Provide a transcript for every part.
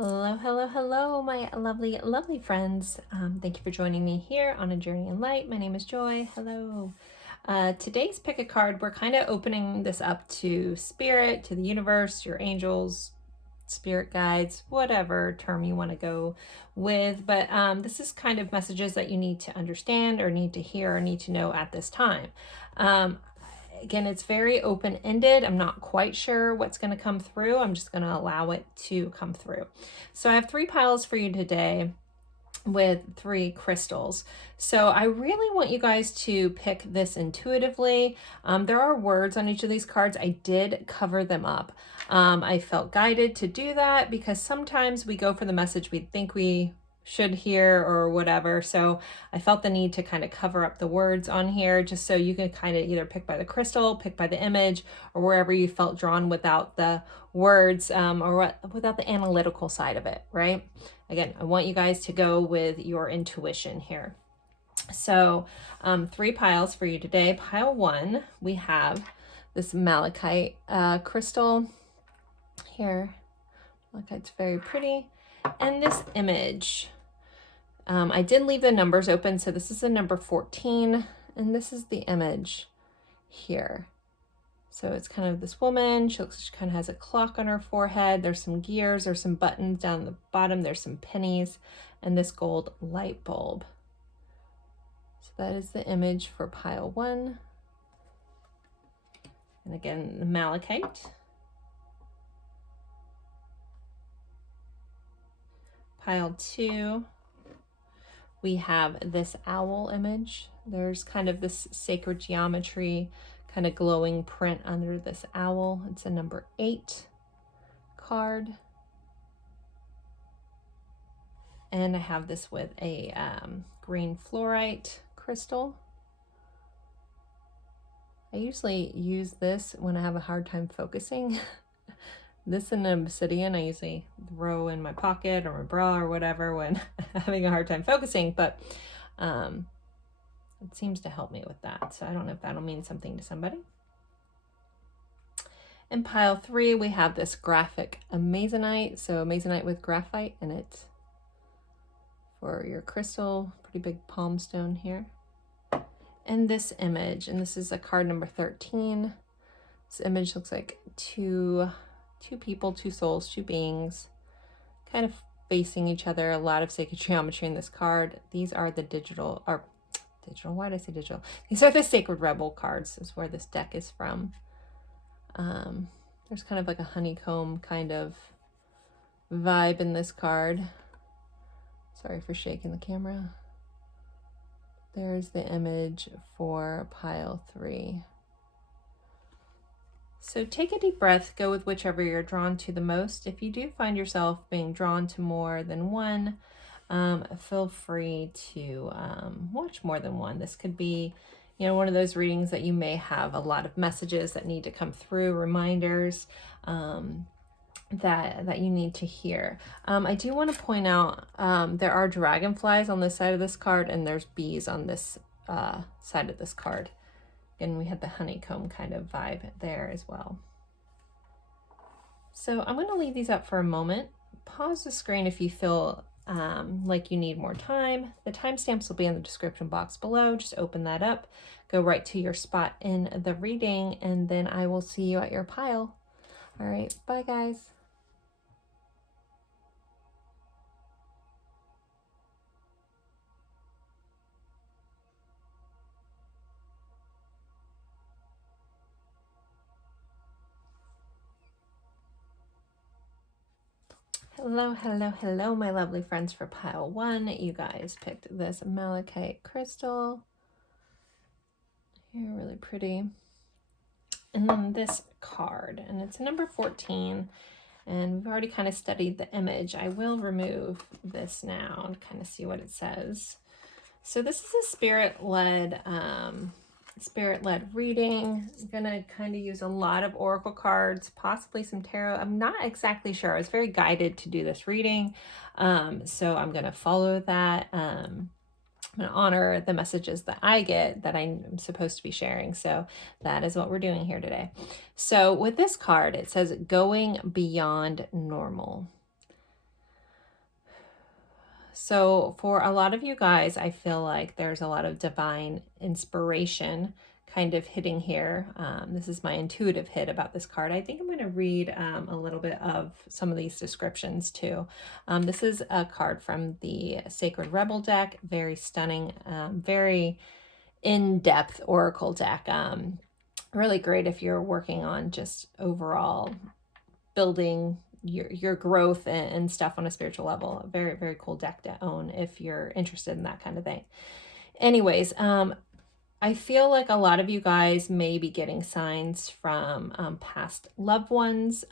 Hello, hello, hello, my lovely, lovely friends. Thank you for joining me here on A Journey in Light. My name is Joy. Hello. Today's pick a card. We're kind of opening this up to spirit, to the universe, your angels, spirit guides, whatever term you want to go with. But this is kind of messages that you need to understand or need to hear or need to know at this time. Again, it's very open-ended. I'm not quite sure what's going to come through. I'm just going to allow it to come through. So I have 3 piles for you today with 3 crystals. So I really want you guys to pick this intuitively. There are words on each of these cards. I did cover them up. I felt guided to do that because sometimes we go for the message we think we should hear or whatever. So I felt the need to kind of cover up the words on here just so you can kind of either pick by the crystal, pick by the image, or wherever you felt drawn without the words or without the analytical side of it, right? Again, I want you guys to go with your intuition here. So 3 piles for you today. Pile 1, we have this malachite crystal here. Malachite's very pretty. And this image. I did leave the numbers open, so this is the number 14, and this is the image here. So it's kind of this woman. She looks like she kind of has a clock on her forehead. There's some gears, there's some buttons down the bottom, there's some pennies, and this gold light bulb. So that is the image for pile 1. And again, the malachite. Pile 2. We have this owl image. There's kind of this sacred geometry, kind of glowing print under this owl. It's a number 8 card. And I have this with a green fluorite crystal. I usually use this when I have a hard time focusing. This and obsidian I usually throw in my pocket or my bra or whatever when having a hard time focusing, but it seems to help me with that. So I don't know if that'll mean something to somebody. In pile 3, we have this graphic amazonite. So amazonite with graphite in it for your crystal, pretty big palm stone here. And this image, and this is a card number 13. This image looks like two people, 2 souls, 2 beings, kind of facing each other. A lot of sacred geometry in this card. These are the digital. Why did I say digital? These are the Sacred Rebel cards. This is where this deck is from. There's kind of like a honeycomb kind of vibe in this card. Sorry for shaking the camera. There's the image for pile 3. So take a deep breath, go with whichever you're drawn to the most. If you do find yourself being drawn to more than one, feel free to watch more than one. This could be, one of those readings that you may have a lot of messages that need to come through, reminders that you need to hear. I do want to point out there are dragonflies on this side of this card, and there's bees on this side of this card. And we had the honeycomb kind of vibe there as well. So I'm going to leave these up for a moment. Pause the screen if you feel like you need more time. The timestamps will be in the description box below. Just open that up, go right to your spot in the reading, and then I will see you at your pile. All right, bye guys. Hello, hello, hello, my lovely friends for pile 1. You guys picked this malachite crystal. Here, really pretty. And then this card, and it's number 14. And we've already kind of studied the image. I will remove this now and kind of see what it says. So this is a spirit-led reading. I'm gonna kind of use a lot of oracle cards, possibly some tarot. I'm not exactly sure. I was very guided to do this reading, so I'm gonna follow that. I'm gonna honor the messages that I get that I'm supposed to be sharing. So that is what we're doing here today. So with this card, it says going beyond normal. So for a lot of you guys, I feel like there's a lot of divine inspiration kind of hitting here. This is my intuitive hit about this card. I think I'm going to read a little bit of some of these descriptions too. This is a card from the Sacred Rebel deck. Very stunning, very in-depth oracle deck. Really great if you're working on just overall building your growth and stuff on a spiritual level. A very, very cool deck to own if you're interested in that kind of thing. Anyways, I feel like a lot of you guys may be getting signs from past loved ones,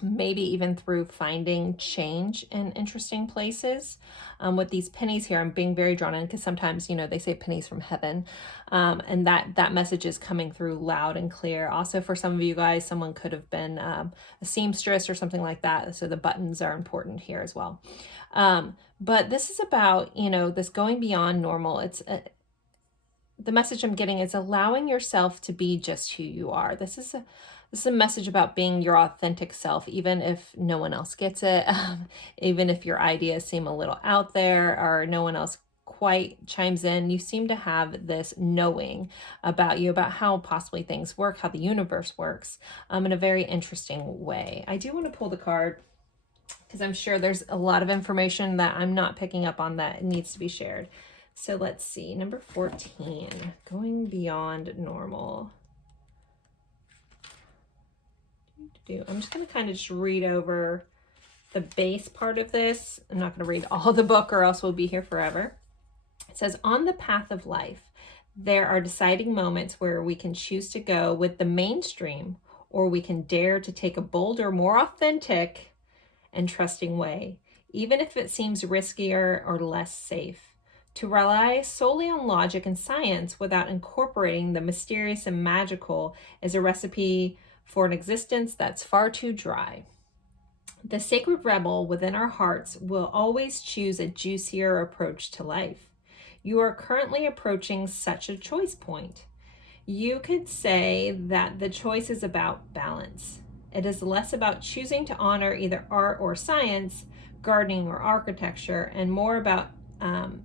maybe even through finding change in interesting places. With these pennies here, I'm being very drawn in because sometimes, you know, they say pennies from heaven, and that message is coming through loud and clear. Also, for some of you guys, someone could have been a seamstress or something like that, so the buttons are important here as well. But this is about, you know, this going beyond normal. It's the message I'm getting is allowing yourself to be just who you are. This is a message about being your authentic self, even if no one else gets it, even if your ideas seem a little out there or no one else quite chimes in. You seem to have this knowing about you, about how possibly things work, how the universe works, in a very interesting way. I do want to pull the card because I'm sure there's a lot of information that I'm not picking up on that needs to be shared. So let's see, number 14, going beyond normal. I'm just going to kind of just read over the base part of this. I'm not going to read all the book or else we'll be here forever. It says, on the path of life, there are deciding moments where we can choose to go with the mainstream, or we can dare to take a bolder, more authentic and trusting way, even if it seems riskier or less safe. To rely solely on logic and science without incorporating the mysterious and magical is a recipe for an existence that's far too dry. The sacred rebel within our hearts will always choose a juicier approach to life. You are currently approaching such a choice point. You could say that the choice is about balance. It is less about choosing to honor either art or science, gardening or architecture, and more about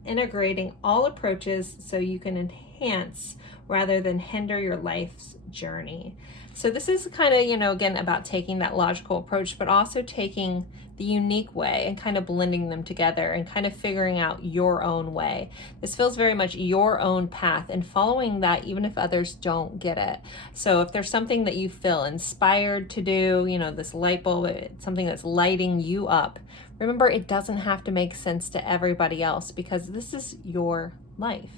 integrating all approaches so you can enhance rather than hinder your life's journey. So this is kind of, you know, again, about taking that logical approach, but also taking the unique way and kind of blending them together and kind of figuring out your own way. This feels very much your own path and following that even if others don't get it. So if there's something that you feel inspired to do, you know, this light bulb, something that's lighting you up, remember, it doesn't have to make sense to everybody else because this is your life.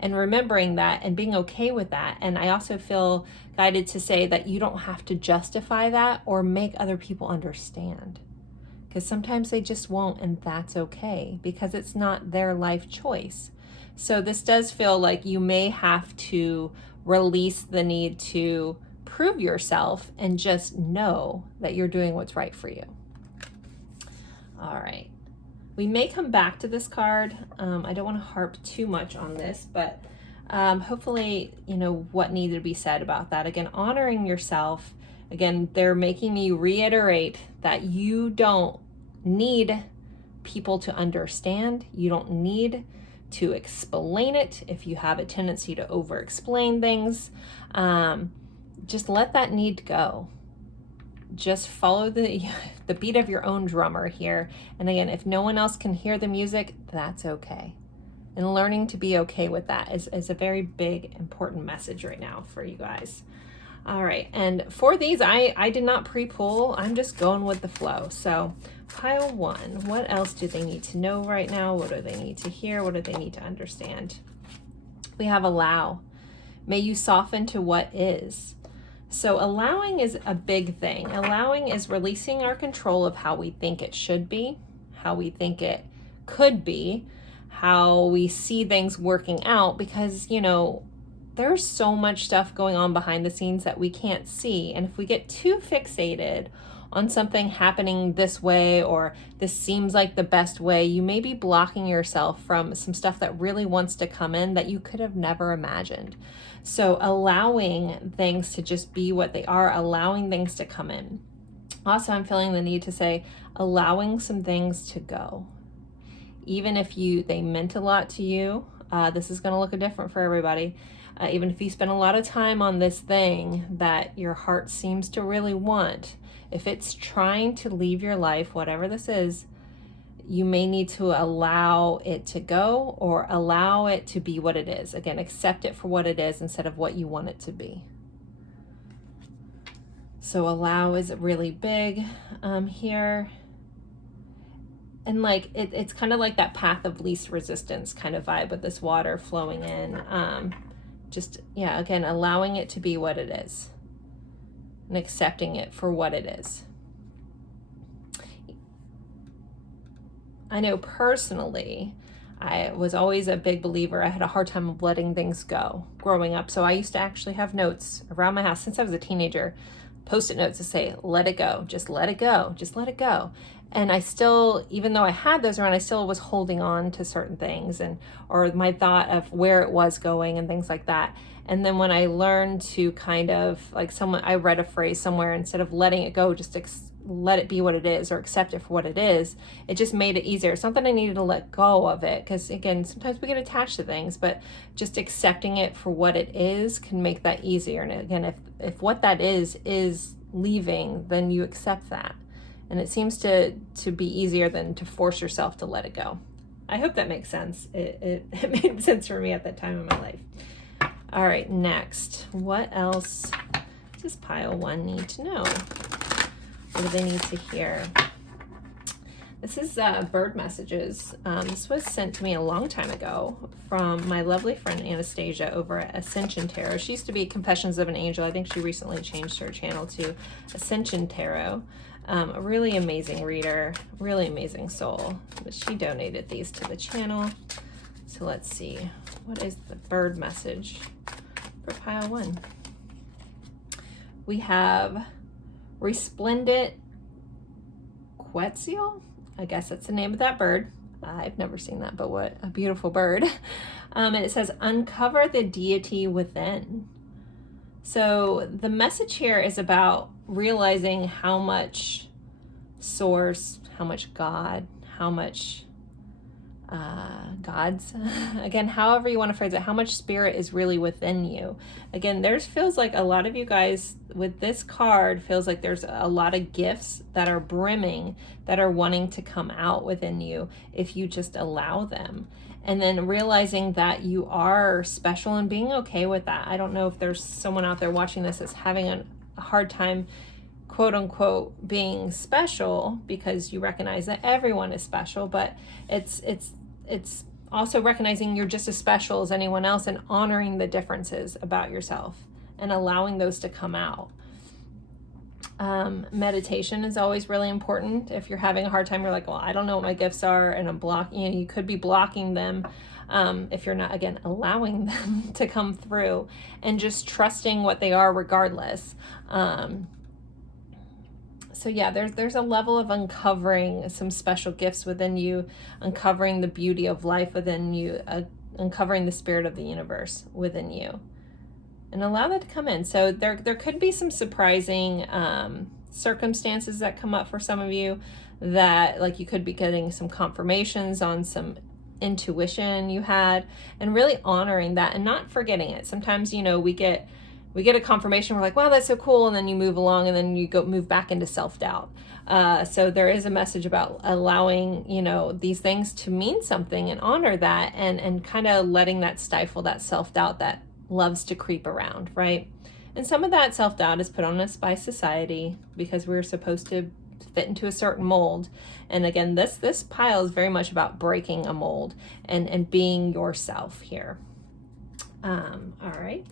And remembering that and being okay with that. And I also feel guided to say that you don't have to justify that or make other people understand. Because sometimes they just won't, and that's okay because it's not their life choice. So this does feel like you may have to release the need to prove yourself and just know that you're doing what's right for you. All right. We may come back to this card. I don't want to harp too much on this, but hopefully, you know, what needed to be said about that. Again, honoring yourself. Again, they're making me reiterate that you don't need people to understand. You don't need to explain it if you have a tendency to over-explain things. Just let that need go. Just follow the beat of your own drummer here. And again, if no one else can hear the music, that's okay. And learning to be okay with that is a very big, important message right now for you guys. All right, and for these, I did not pre-pull. I'm just going with the flow. So pile one, what else do they need to know right now? What do they need to hear? What do they need to understand? We have allow. May you soften to what is. So allowing is a big thing. Allowing is releasing our control of how we think it should be, how we think it could be, how we see things working out, because, you know, there's so much stuff going on behind the scenes that we can't see. And if we get too fixated on something happening this way, or this seems like the best way, you may be blocking yourself from some stuff that really wants to come in that you could have never imagined. So allowing things to just be what they are, allowing things to come in. Also, I'm feeling the need to say, allowing some things to go. even if they meant a lot to you, this is going to look different for everybody. Even if you spend a lot of time on this thing that your heart seems to really want, if it's trying to leave your life, whatever this is, you may need to allow it to go, or allow it to be what it is. Again, accept it for what it is instead of what you want it to be. So allow is really big here. And like it's kind of like that path of least resistance kind of vibe with this water flowing in. Just, yeah, again, allowing it to be what it is and accepting it for what it is. I know personally, I was always a big believer. I had a hard time of letting things go growing up. So I used to actually have notes around my house since I was a teenager, Post-it notes to say, let it go, just let it go, just let it go. And I still, even though I had those around, I still was holding on to certain things, and or my thought of where it was going and things like that. And then when I learned to kind of, like I read a phrase somewhere, instead of letting it go, just let it be what it is, or accept it for what it is, it just made it easier. It's not that I needed to let go of it, because again, sometimes we get attached to things, but just accepting it for what it is can make that easier. And again, if what that is leaving, then you accept that. And it seems to be easier than to force yourself to let it go. I hope that makes sense. It made sense for me at that time in my life. All right, next, what else does pile 1 need to know? What do they need to hear? This is bird messages. This was sent to me a long time ago from my lovely friend Anastasia over at Ascension Tarot. She used to be Confessions of an Angel. I think she recently changed her channel to Ascension Tarot. A really amazing reader, really amazing soul. But she donated these to the channel. So let's see, what is the bird message for pile 1? We have Resplendent Quetzal. I guess that's the name of that bird. I've never seen that, but what a beautiful bird. And it says, uncover the deity within. So the message here is about realizing how much source, how much God, how much gods, again, however you want to phrase it, how much spirit is really within you. Again, there's feels like a lot of you guys with this card feels like there's a lot of gifts that are brimming, that are wanting to come out within you if you just allow them. And then realizing that you are special and being okay with that. I don't know if there's someone out there watching this that's having a hard time, quote unquote, being special, because you recognize that everyone is special, but it's also recognizing you're just as special as anyone else, and honoring the differences about yourself and allowing those to come out. Meditation is always really important. If you're having a hard time, you're like, well, I don't know what my gifts are, and I'm blocking, you could be blocking them. If you're not, again, allowing them to come through and just trusting what they are regardless. So yeah, there's a level of uncovering some special gifts within you, uncovering the beauty of life within you, uncovering the spirit of the universe within you, and allow that to come in. So there could be some surprising circumstances that come up for some of you, that like you could be getting some confirmations on some intuition you had, and really honoring that and not forgetting it. Sometimes, we get a confirmation, we're like, wow, that's so cool, and then you move along, and then you move back into self-doubt. So there is a message about allowing, these things to mean something, and honor that, and kind of letting that stifle that self-doubt that loves to creep around, right? And some of that self-doubt is put on us by society, because we're supposed to fit into a certain mold. And again, this pile is very much about breaking a mold and being yourself here. All right.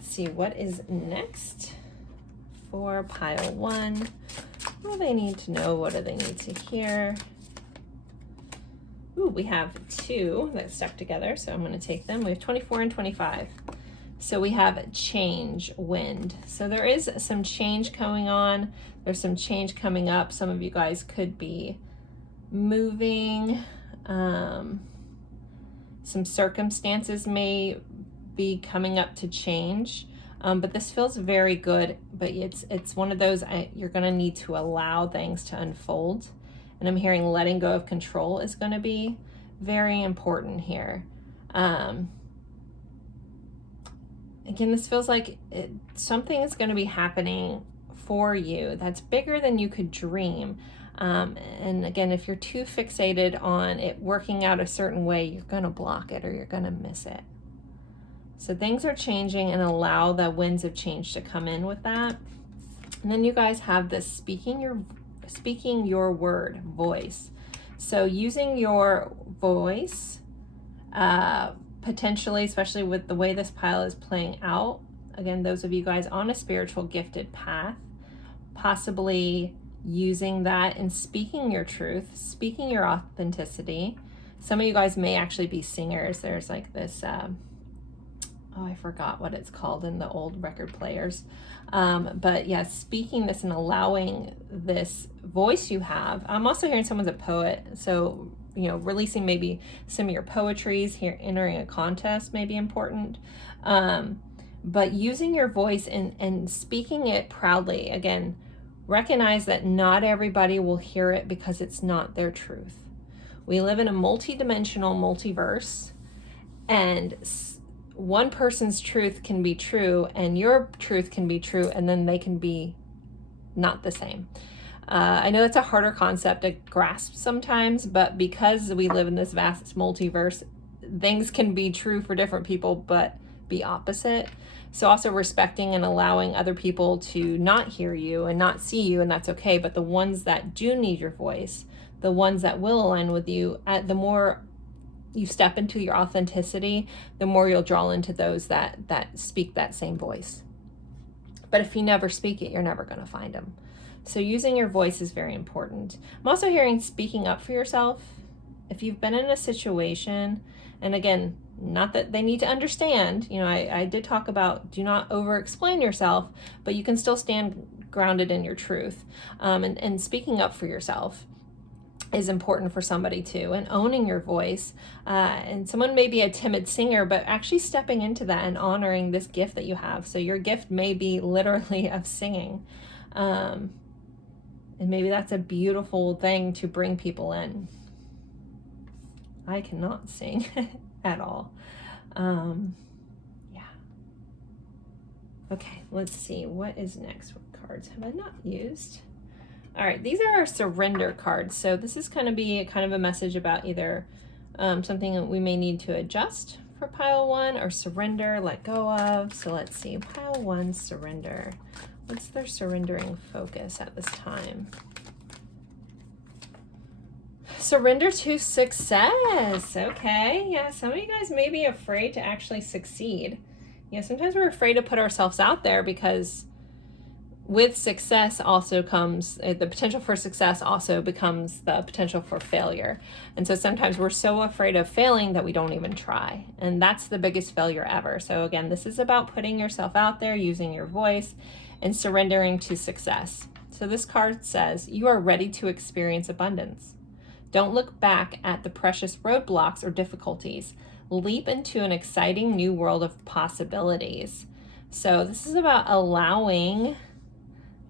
See what is next for pile 1. What do they need to know? What do they need to hear? Ooh, we have 2 that stuck together, so I'm going to take them. We have 24 and 25. So we have change, wind. So there is some change going on. There's some change coming up. Some of you guys could be moving. Some circumstances may be coming up to change, but this feels very good. But it's one of those, you're going to need to allow things to unfold And I'm hearing letting go of control is going to be very important here. Again, this feels like something is going to be happening for you that's bigger than you could dream. And again, if you're too fixated on it working out a certain way, you're going to block it or you're going to miss it. So things are changing, and allow the winds of change to come in with that. And then you guys have this speaking your word, voice. So using your voice, potentially, especially with the way this pile is playing out. Again, those of you guys on a spiritual gifted path, possibly using that and speaking your truth, speaking your authenticity. Some of you guys may actually be singers. There's like this, I forgot what it's called in the old record players. But yeah, speaking this and allowing this voice you have. I'm also hearing someone's a poet. So, you know, releasing maybe some of your poetries here, entering a contest may be important. But using your voice and speaking it proudly. Again, recognize that not everybody will hear it because it's not their truth. We live in a multi-dimensional multiverse, and one person's truth can be true and your truth can be true, and then they can be not the same. I know that's a harder concept to grasp sometimes, but because we live in this vast multiverse, things can be true for different people but be opposite. So also respecting and allowing other people to not hear you and not see you, and that's okay. But the ones that do need your voice, the ones that will align with you, the more you step into your authenticity, the more you'll draw into those that speak that same voice. But if you never speak it, you're never going to find them. So using your voice is very important. I'm also hearing speaking up for yourself. If you've been in a situation, and again, not that they need to understand, you know, I did talk about do not over explain yourself, but you can still stand grounded in your truth. And speaking up for yourself is important for somebody too, and owning your voice. And someone may be a timid singer, but actually stepping into that and honoring this gift that you have. So your gift may be literally of singing. And maybe that's a beautiful thing to bring people in. I cannot sing at all. Yeah. Okay, let's see. What is next? What cards have I not used? All right, these are our surrender cards. So this is going to be kind of a message about either something that we may need to adjust for pile one, or surrender, let go of. So let's see, pile one, surrender. What's their surrendering focus at this time? Surrender to success. Okay, yeah, some of you guys may be afraid to actually succeed. Yeah, sometimes we're afraid to put ourselves out there because with success also comes the potential for success, also becomes the potential for failure. And so sometimes we're so afraid of failing that we don't even try. And that's the biggest failure ever. So again, this is about putting yourself out there, using your voice, and surrendering to success. So this card says, you are ready to experience abundance. Don't look back at the precious roadblocks or difficulties. Leap into an exciting new world of possibilities. So this is about allowing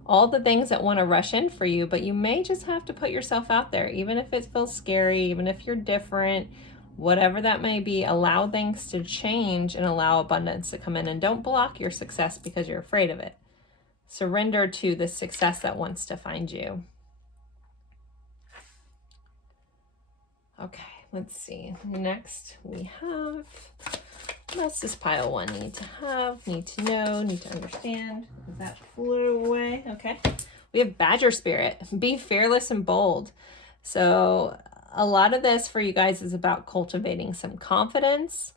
all the things that want to rush in for you, but you may just have to put yourself out there, even if it feels scary, even if you're different, whatever that may be. Allow things to change and allow abundance to come in, and don't block your success because you're afraid of it. Surrender to the success that wants to find you. Okay, let's see. Next we have, what else does pile one need to have, need to know, need to understand? That flew away. Okay. We have Badger Spirit. Be fearless and bold. So a lot of this for you guys is about cultivating some confidence,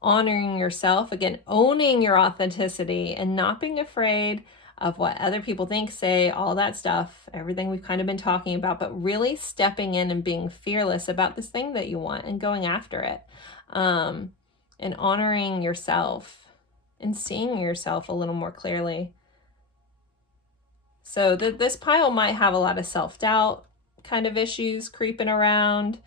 honoring yourself, again, owning your authenticity, and not being afraid of what other people think, say, all that stuff, everything we've kind of been talking about, but really stepping in and being fearless about this thing that you want and going after it. And honoring yourself and seeing yourself a little more clearly. So this pile might have a lot of self-doubt kind of issues creeping around,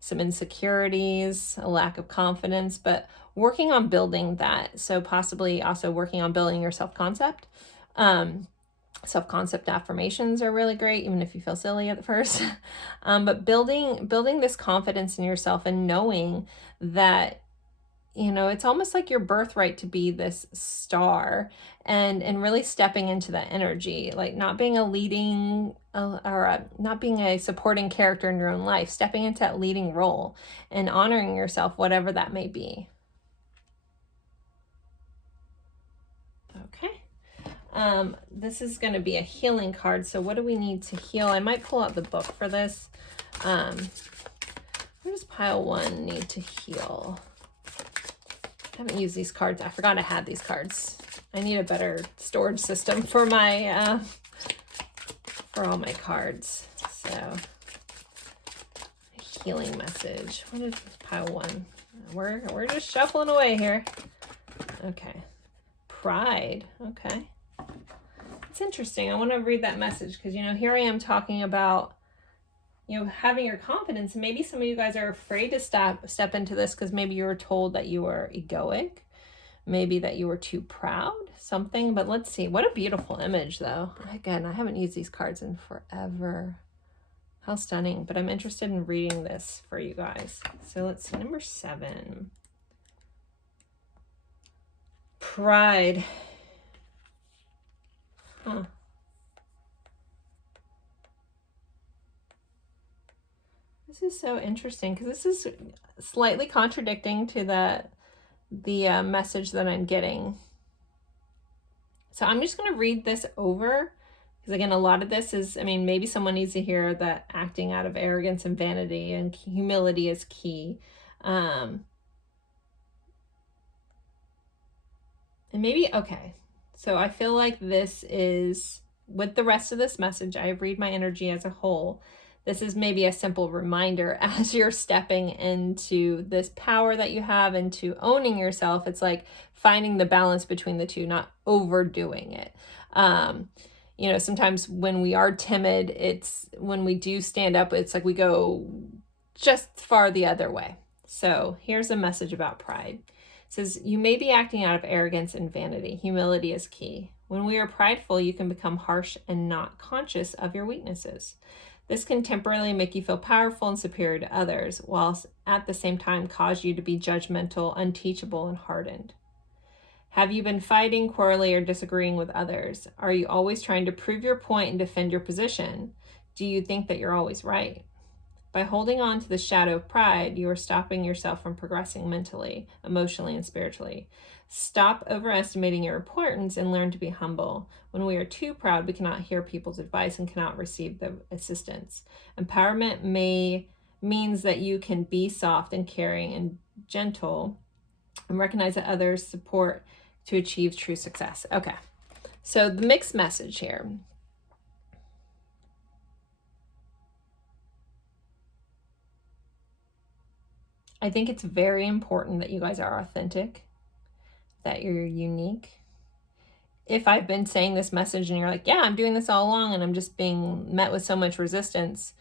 some insecurities, a lack of confidence, but working on building that. So possibly also working on building your self-concept. Self-concept affirmations are really great, even if you feel silly at first. But building this confidence in yourself and knowing that, you know, it's almost like your birthright to be this star, and really stepping into that energy, like not being a leading not being a supporting character in your own life, stepping into that leading role and honoring yourself, whatever that may be. Okay. This is going to be a healing card. So what do we need to heal? I might pull out the book for this. Where does pile 1 need to heal? I haven't used these cards. I forgot I had these cards. I need a better storage system for my, for all my cards. So, healing message. What is pile 1? We're just shuffling away here. Okay. Pride. Okay. It's interesting. I want to read that message because, you know, here I am talking about, you know, having your confidence. And maybe some of you guys are afraid to step into this because maybe you were told that you were egoic, maybe that you were too proud, something. But let's see. What a beautiful image, though. Again, I haven't used these cards in forever. How stunning. But I'm interested in reading this for you guys. So let's see. Number 7. Pride. Huh. This is so interesting because this is slightly contradicting to the message that I'm getting. So I'm just going to read this over because, again, a lot of this is, I mean, maybe someone needs to hear that acting out of arrogance and vanity and humility is key. And maybe, okay, so I feel like this is, with the rest of this message, I read my energy as a whole. This is maybe a simple reminder as you're stepping into this power that you have, into owning yourself. It's like finding the balance between the two, not overdoing it. You know, sometimes when we are timid, it's when we do stand up, it's like we go just far the other way. So here's a message about pride. It says, you may be acting out of arrogance and vanity. Humility is key. When we are prideful, you can become harsh and not conscious of your weaknesses. This can temporarily make you feel powerful and superior to others, whilst at the same time cause you to be judgmental, unteachable, and hardened. Have you been fighting, quarreling, or disagreeing with others? Are you always trying to prove your point and defend your position? Do you think that you're always right? By holding on to the shadow of pride, you are stopping yourself from progressing mentally, emotionally, and spiritually. Stop overestimating your importance and learn to be humble. When we are too proud, we cannot hear people's advice and cannot receive the assistance. Empowerment means that you can be soft and caring and gentle and recognize that others support to achieve true success. Okay, so the mixed message here. I think it's very important that you guys are authentic, that you're unique. If I've been saying this message and you're like, yeah, I'm doing this all along and I'm just being met with so much resistance,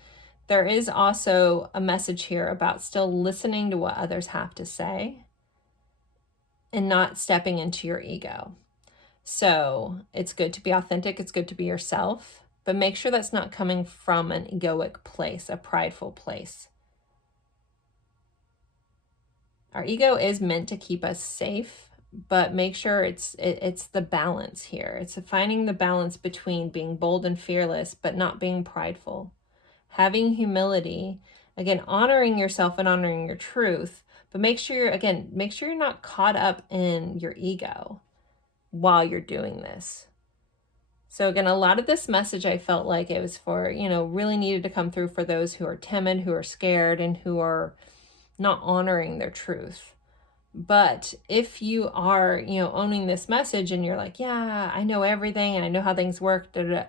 there is also a message here about still listening to what others have to say and not stepping into your ego. So it's good to be authentic. It's good to be yourself, but make sure that's not coming from an egoic place, a prideful place. Our ego is meant to keep us safe, but make sure it's the balance here. It's finding the balance between being bold and fearless, but not being prideful. Having humility, again, honoring yourself and honoring your truth, but make sure you're not caught up in your ego while you're doing this. So again, a lot of this message, I felt like it was for, really needed to come through for those who are timid, who are scared, and who are not honoring their truth. But if you are, owning this message and you're like, yeah, I know everything and I know how things work,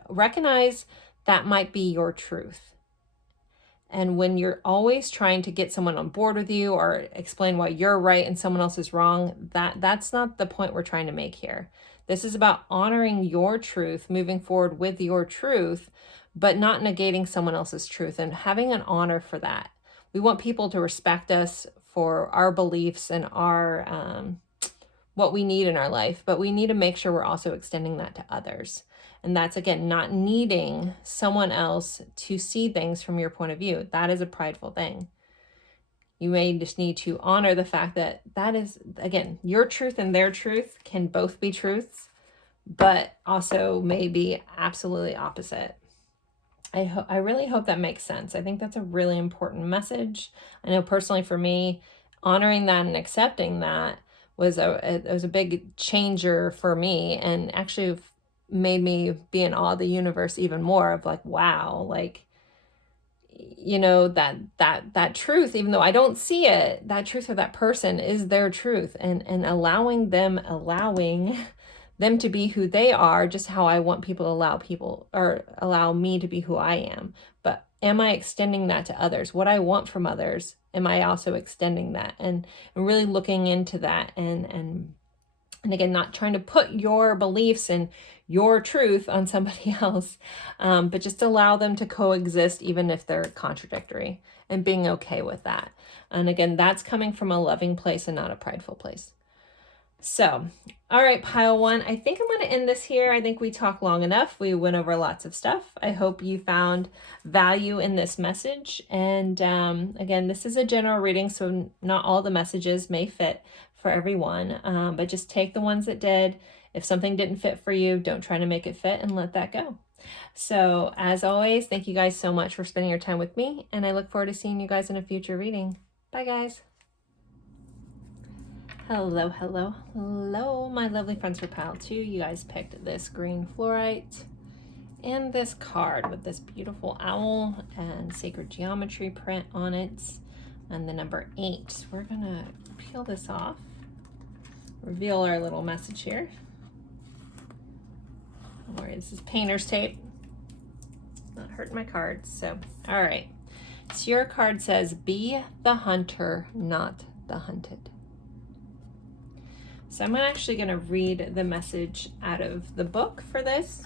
recognize that might be your truth. And when you're always trying to get someone on board with you or explain why you're right and someone else is wrong, that's not the point we're trying to make here. This is about honoring your truth, moving forward with your truth, but not negating someone else's truth and having an honor for that. We want people to respect us for our beliefs and our what we need in our life, but we need to make sure we're also extending that to others. And that's, again, not needing someone else to see things from your point of view. That is a prideful thing. You may just need to honor the fact that that is, again, your truth and their truth can both be truths, but also may be absolutely opposite. I really hope that makes sense. I think that's a really important message. I know personally for me, honoring that and accepting that was a big changer for me, and actually made me be in awe of the universe even more, of like, wow, like, you know, that truth, even though I don't see it, that truth of that person is their truth, and allowing them to be who they are, just how I want people to allow me to be who I am. But am I extending that to others? What I want from others, am I also extending that? And really looking into that, and again, not trying to put your beliefs and your truth on somebody else, but just allow them to coexist even if they're contradictory, and being okay with that. And again, that's coming from a loving place and not a prideful place. So, all right, pile one, I think I'm going to end this here. I think we talked long enough. We went over lots of stuff. I hope you found value in this message. And again, this is a general reading, so not all the messages may fit for everyone, but just take the ones that did. If something didn't fit for you, don't try to make it fit, and let that go. So as always, thank you guys so much for spending your time with me, and I look forward to seeing you guys in a future reading. Bye, guys. Hello, hello, hello, my lovely friends for pile 2. You guys picked this green fluorite and this card with this beautiful owl and sacred geometry print on it, and the number 8. We're gonna peel this off, reveal our little message here. All right, this is painter's tape, not hurting my cards. So, all right, so your card says, be the hunter, not the hunted. So I'm actually going to read the message out of the book for this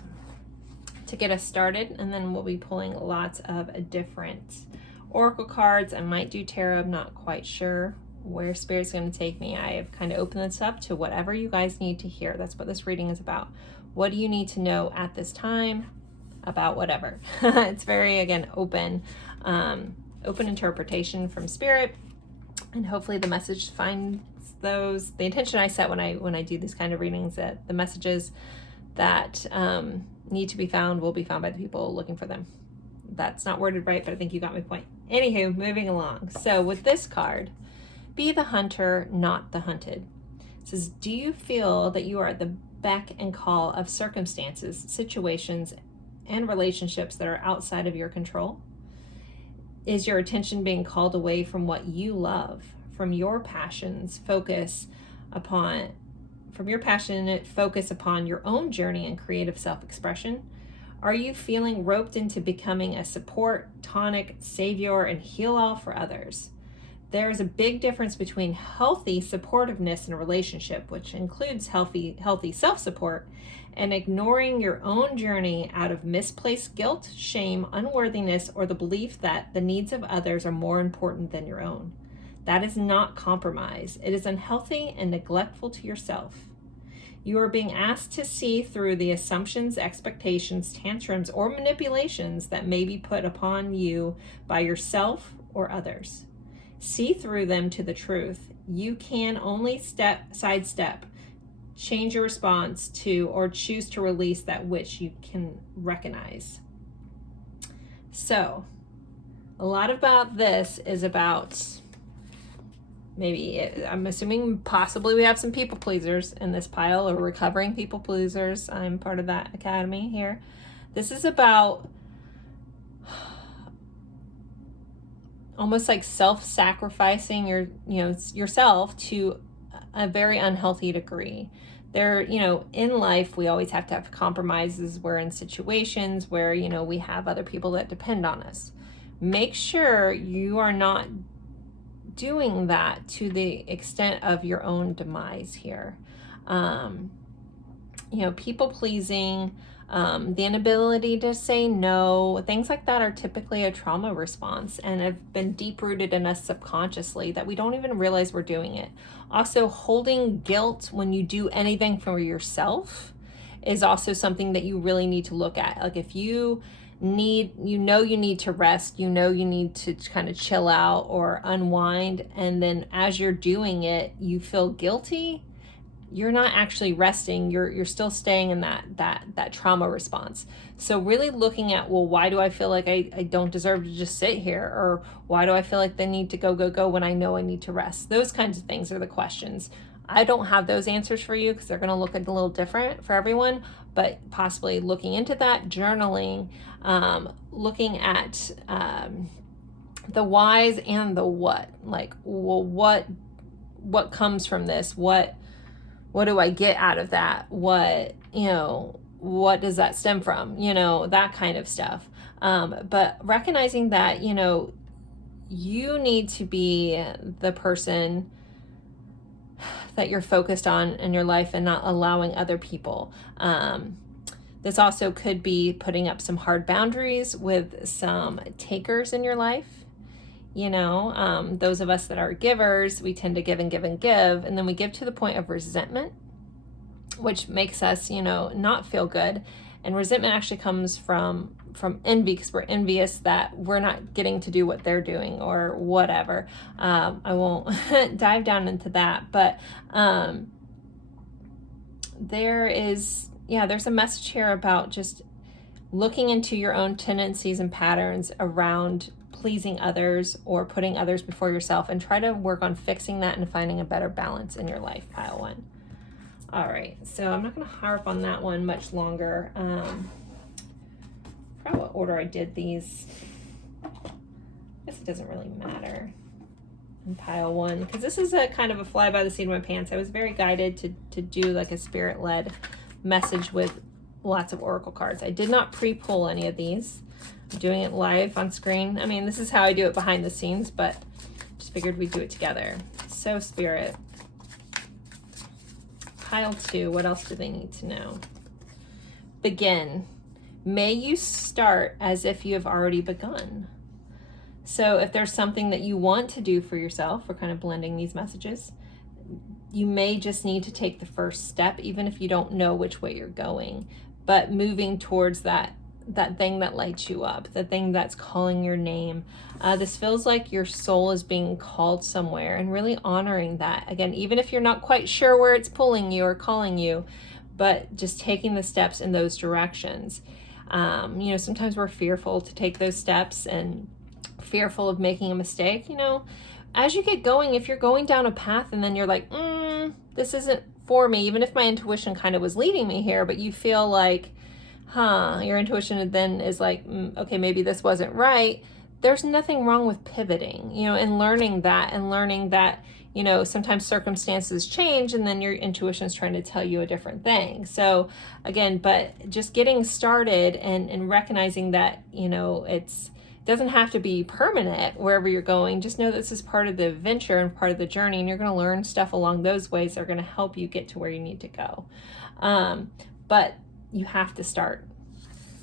to get us started, and then we'll be pulling lots of different oracle cards. I might do tarot. I'm not quite sure where Spirit's going to take me. I have kind of opened this up to whatever you guys need to hear. That's what this reading is about. What do you need to know at this time about whatever? It's very, again, open interpretation from Spirit, and hopefully the message finds those, the intention I set when I do these kind of readings, that the messages that need to be found will be found by the people looking for them. That's not worded right, but I think you got my point. Anywho, moving along. So with this card, be the hunter, not the hunted. It says, do you feel that you are at the beck and call of circumstances, situations, and relationships that are outside of your control? Is your attention being called away from what you love, from your passionate focus upon your own journey and creative self-expression? Are you feeling roped into becoming a support, tonic, savior, and heal-all for others? There's a big difference between healthy supportiveness in a relationship, which includes healthy self-support, and ignoring your own journey out of misplaced guilt, shame, unworthiness, or the belief that the needs of others are more important than your own. That is not compromise. It is unhealthy and neglectful to yourself. You are being asked to see through the assumptions, expectations, tantrums, or manipulations that may be put upon you by yourself or others. See through them to the truth. You can only sidestep, change your response to, or choose to release that which you can recognize. So, a lot about this is about, I'm assuming possibly we have some people pleasers in this pile, or recovering people pleasers. I'm part of that academy here. This is about almost like self-sacrificing yourself to a very unhealthy degree. In life, we always have to have compromises. We're in situations where, we have other people that depend on us. Make sure you are not doing that to the extent of your own demise here. People pleasing, the inability to say no, things like that are typically a trauma response and have been deep rooted in us subconsciously that we don't even realize we're doing it. Also, holding guilt when you do anything for yourself is also something that you really need to look at. Like if you need, you need to rest, you need to kind of chill out or unwind, and then as you're doing it, you feel guilty, you're not actually resting, you're still staying in that trauma response. So really looking at, well, why do I feel like I don't deserve to just sit here? Or why do I feel like they need to go when I know I need to rest? Those kinds of things are the questions. I don't have those answers for you because they're going to look a little different for everyone, but possibly looking into that, journaling, looking at the whys and the what. Like, well, what comes from this? What do I get out of that? What does that stem from? That kind of stuff. But recognizing that, you need to be the person that you're focused on in your life and not allowing other people. This also could be putting up some hard boundaries with some takers in your life. Those of us that are givers, we tend to give and give and give, and then we give to the point of resentment, which makes us, not feel good. And resentment actually comes from envy, because we're envious that we're not getting to do what they're doing or whatever. I won't dive down into that, but there's a message here about just looking into your own tendencies and patterns around pleasing others or putting others before yourself, and try to work on fixing that and finding a better balance in your life, pile 1. All right, so I'm not going to harp on that one much longer. I forgot what order I did these. I guess it doesn't really matter. In pile 1, because this is a kind of a fly by the seat of my pants. I was very guided to do like a spirit-led message with lots of oracle cards. I did not pre-pull any of these. I'm doing it live on screen. I mean, this is how I do it behind the scenes, but just figured we'd do it together. So Spirit. Pile 2, what else do they need to know? Begin. May you start as if you have already begun. So if there's something that you want to do for yourself, we're kind of blending these messages, you may just need to take the first step, even if you don't know which way you're going, but moving towards that thing that lights you up, the thing that's calling your name. This feels like your soul is being called somewhere, and really honoring that. Again, even if you're not quite sure where it's pulling you or calling you, but just taking the steps in those directions. Sometimes we're fearful to take those steps and fearful of making a mistake. As you get going, if you're going down a path and then you're like, this isn't for me, even if my intuition kind of was leading me here, but you feel like, your intuition then is like, okay, maybe this wasn't right. There's nothing wrong with pivoting, and learning that, sometimes circumstances change and then your intuition is trying to tell you a different thing. So again, but just getting started and recognizing that, it doesn't have to be permanent wherever you're going. Just know this is part of the adventure and part of the journey, and you're going to learn stuff along those ways that are going to help you get to where you need to go. But you have to start.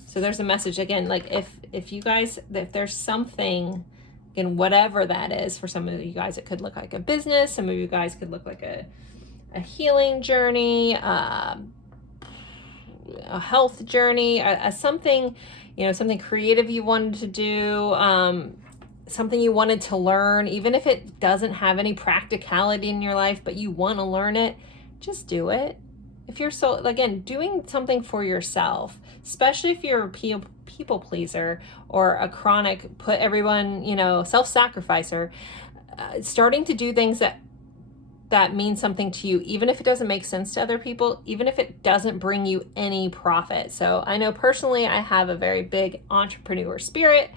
So there's a message again, like if you guys, if there's something, again, whatever that is, for some of you guys it could look like a business, some of you guys could look like a healing journey, a health journey, something, something creative you wanted to do, something you wanted to learn, even if it doesn't have any practicality in your life, but you want to learn it, just do it. If you're again, doing something for yourself, especially if you're a people pleaser or a chronic put everyone, self-sacrificer, starting to do things that mean something to you, even if it doesn't make sense to other people, even if it doesn't bring you any profit. So I know personally, I have a very big entrepreneur spirit,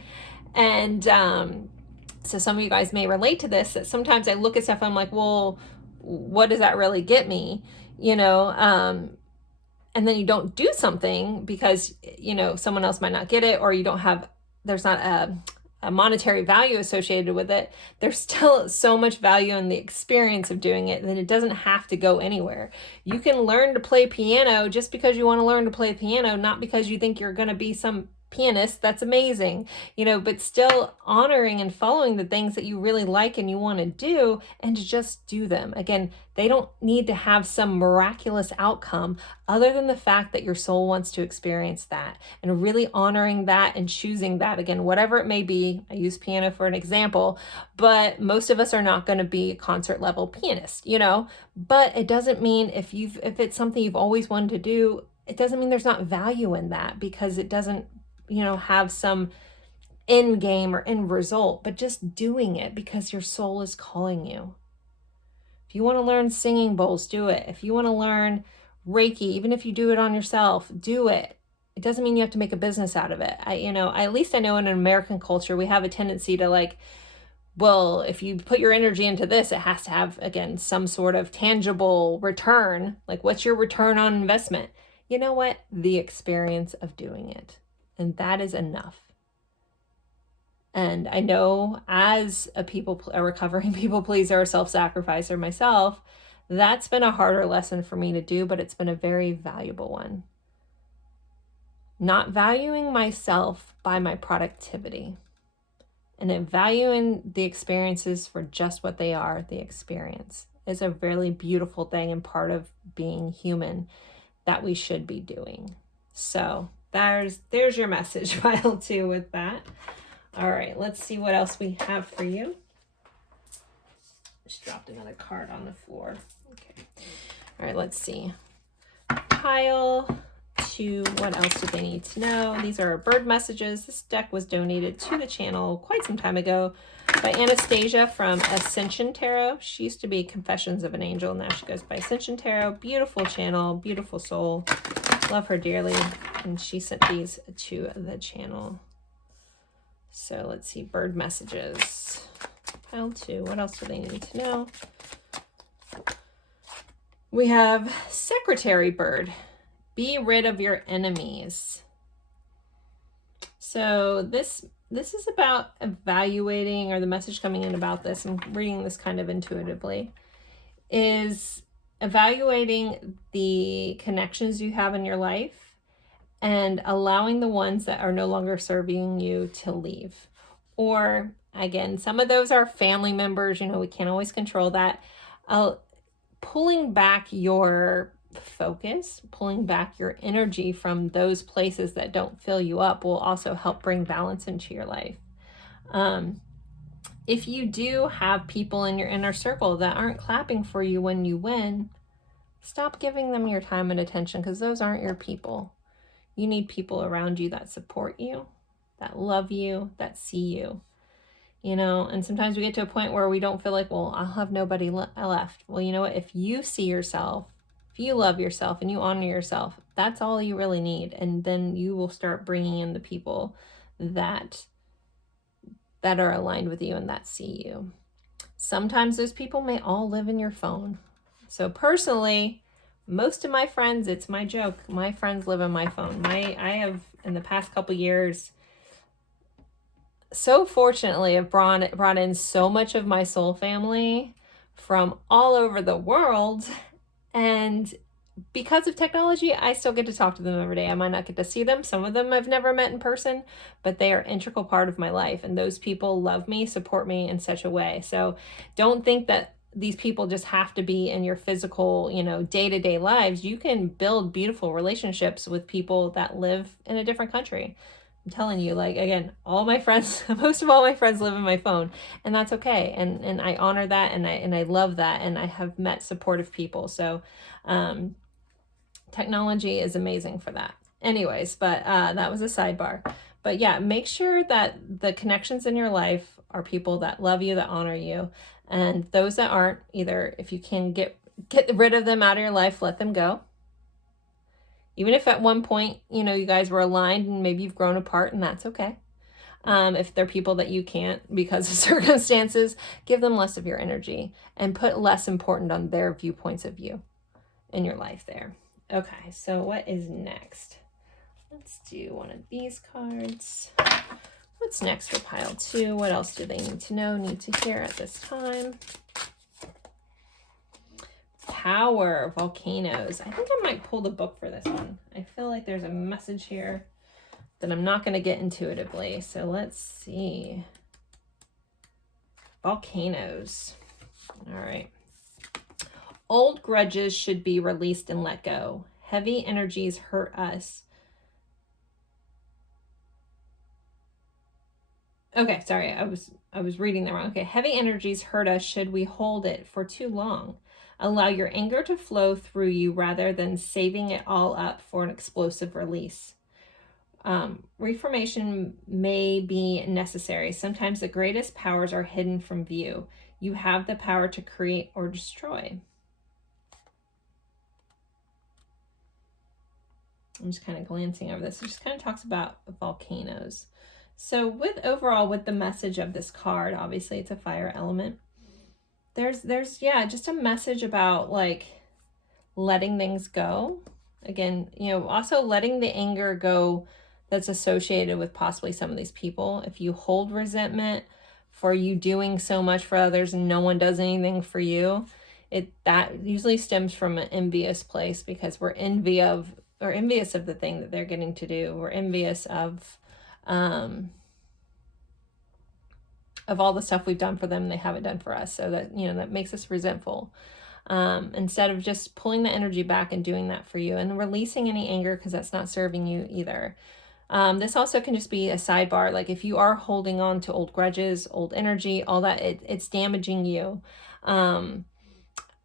and so some of you guys may relate to this, that sometimes I look at stuff, I'm like, well, what does that really get me? And then you don't do something because, someone else might not get it, or there's not a monetary value associated with it. There's still so much value in the experience of doing it that it doesn't have to go anywhere. You can learn to play piano just because you want to learn to play piano, not because you think you're going to be some pianist, that's amazing, you know, but still honoring and following the things that you really like and you want to do, and to just do them. Again, they don't need to have some miraculous outcome other than the fact that your soul wants to experience that, and really honoring that and choosing that. Again, whatever it may be, I use piano for an example, but most of us are not going to be concert level pianists, you know, but it doesn't mean if it's something you've always wanted to do, it doesn't mean there's not value in that, because it doesn't, you know, have some end game or end result, but just doing it because your soul is calling you. If you want to learn singing bowls, do it. If you want to learn Reiki, even if you do it on yourself, do it. It doesn't mean you have to make a business out of it. At least I know in an American culture, we have a tendency to like, well, if you put your energy into this, it has to have, again, some sort of tangible return. Like, what's your return on investment? You know what? The experience of doing it. And that is enough. And I know as a recovering people pleaser or self-sacrificer myself, that's been a harder lesson for me to do, but it's been a very valuable one. Not valuing myself by my productivity, and then valuing the experiences for just what they are. The experience is a really beautiful thing and part of being human that we should be doing. So there's your message, pile 2, with that. All right, let's see what else we have for you. Just dropped another card on the floor. Okay. All right, let's see. Pile 2, what else do they need to know? These are bird messages. This deck was donated to the channel quite some time ago by Anastasia from Ascension Tarot. She used to be Confessions of an Angel. Now she goes by Ascension Tarot. Beautiful channel, beautiful soul. Love her dearly. And she sent these to the channel. So let's see, bird messages. Pile 2, what else do they need to know? We have Secretary Bird. Be rid of your enemies. So this is about evaluating, or the message coming in about this, I'm reading this kind of intuitively, is evaluating the connections you have in your life and allowing the ones that are no longer serving you to leave. Or again, some of those are family members, you know, we can't always control that. Pulling back your focus, pulling back your energy from those places that don't fill you up will also help bring balance into your life. If you do have people in your inner circle that aren't clapping for you when you win, stop giving them your time and attention, because those aren't your people. You need people around you that support you, that love you, that see you, you know. And sometimes we get to a point where we don't feel like, well, I'll have nobody left. Well, you know what? If you see yourself, if you love yourself and you honor yourself, that's all you really need. And then you will start bringing in the people that are aligned with you and that see you. Sometimes those people may all live in your phone. So personally, most of my friends, it's my joke, my friends live on my phone. I have, in the past couple years, so fortunately have brought in so much of my soul family from all over the world. And because of technology, I still get to talk to them every day. I might not get to see them. Some of them I've never met in person, but they are an integral part of my life. And those people love me, support me in such a way. So don't think that these people just have to be in your physical, you know, day-to-day lives. You can build beautiful relationships with people that live in a different country. I'm telling you, like, again, all my friends, most of all my friends live in my phone, and that's okay. And I honor that, and I love that, and I have met supportive people. So technology is amazing for that. Anyways, but that was a sidebar. But yeah, make sure that the connections in your life are people that love you, that honor you. And those that aren't, either if you can get rid of them out of your life, let them go. Even if at one point, you know, you guys were aligned and maybe you've grown apart, and that's okay. If they're people that you can't because of circumstances, give them less of your energy and put less important on their viewpoints of you in your life there. Okay, so what is next? Let's do one of these cards. What's next for pile 2? What else do they need to know, need to hear at this time? Power, volcanoes. I think I might pull the book for this one. I feel like there's a message here that I'm not going to get intuitively. So let's see. Volcanoes. All right. Old grudges should be released and let go. Heavy energies hurt us. Okay, sorry, I was reading that wrong. Okay, heavy energies hurt us should we hold it for too long. Allow your anger to flow through you rather than saving it all up for an explosive release. Reformation may be necessary. Sometimes the greatest powers are hidden from view. You have the power to create or destroy. I'm just kind of glancing over this. It just kind of talks about volcanoes. So overall with the message of this card, obviously it's a fire element. There's yeah, just a message about like letting things go. Again, you know, also letting the anger go that's associated with possibly some of these people. If you hold resentment for you doing so much for others and no one does anything for you, that usually stems from an envious place, because we're envious of the thing that they're getting to do. We're envious of all the stuff we've done for them and they haven't done for us. So that, you know, that makes us resentful. Instead of just pulling the energy back and doing that for you and releasing any anger, because that's not serving you either. This also can just be a sidebar. Like if you are holding on to old grudges, old energy, all that, it's damaging you.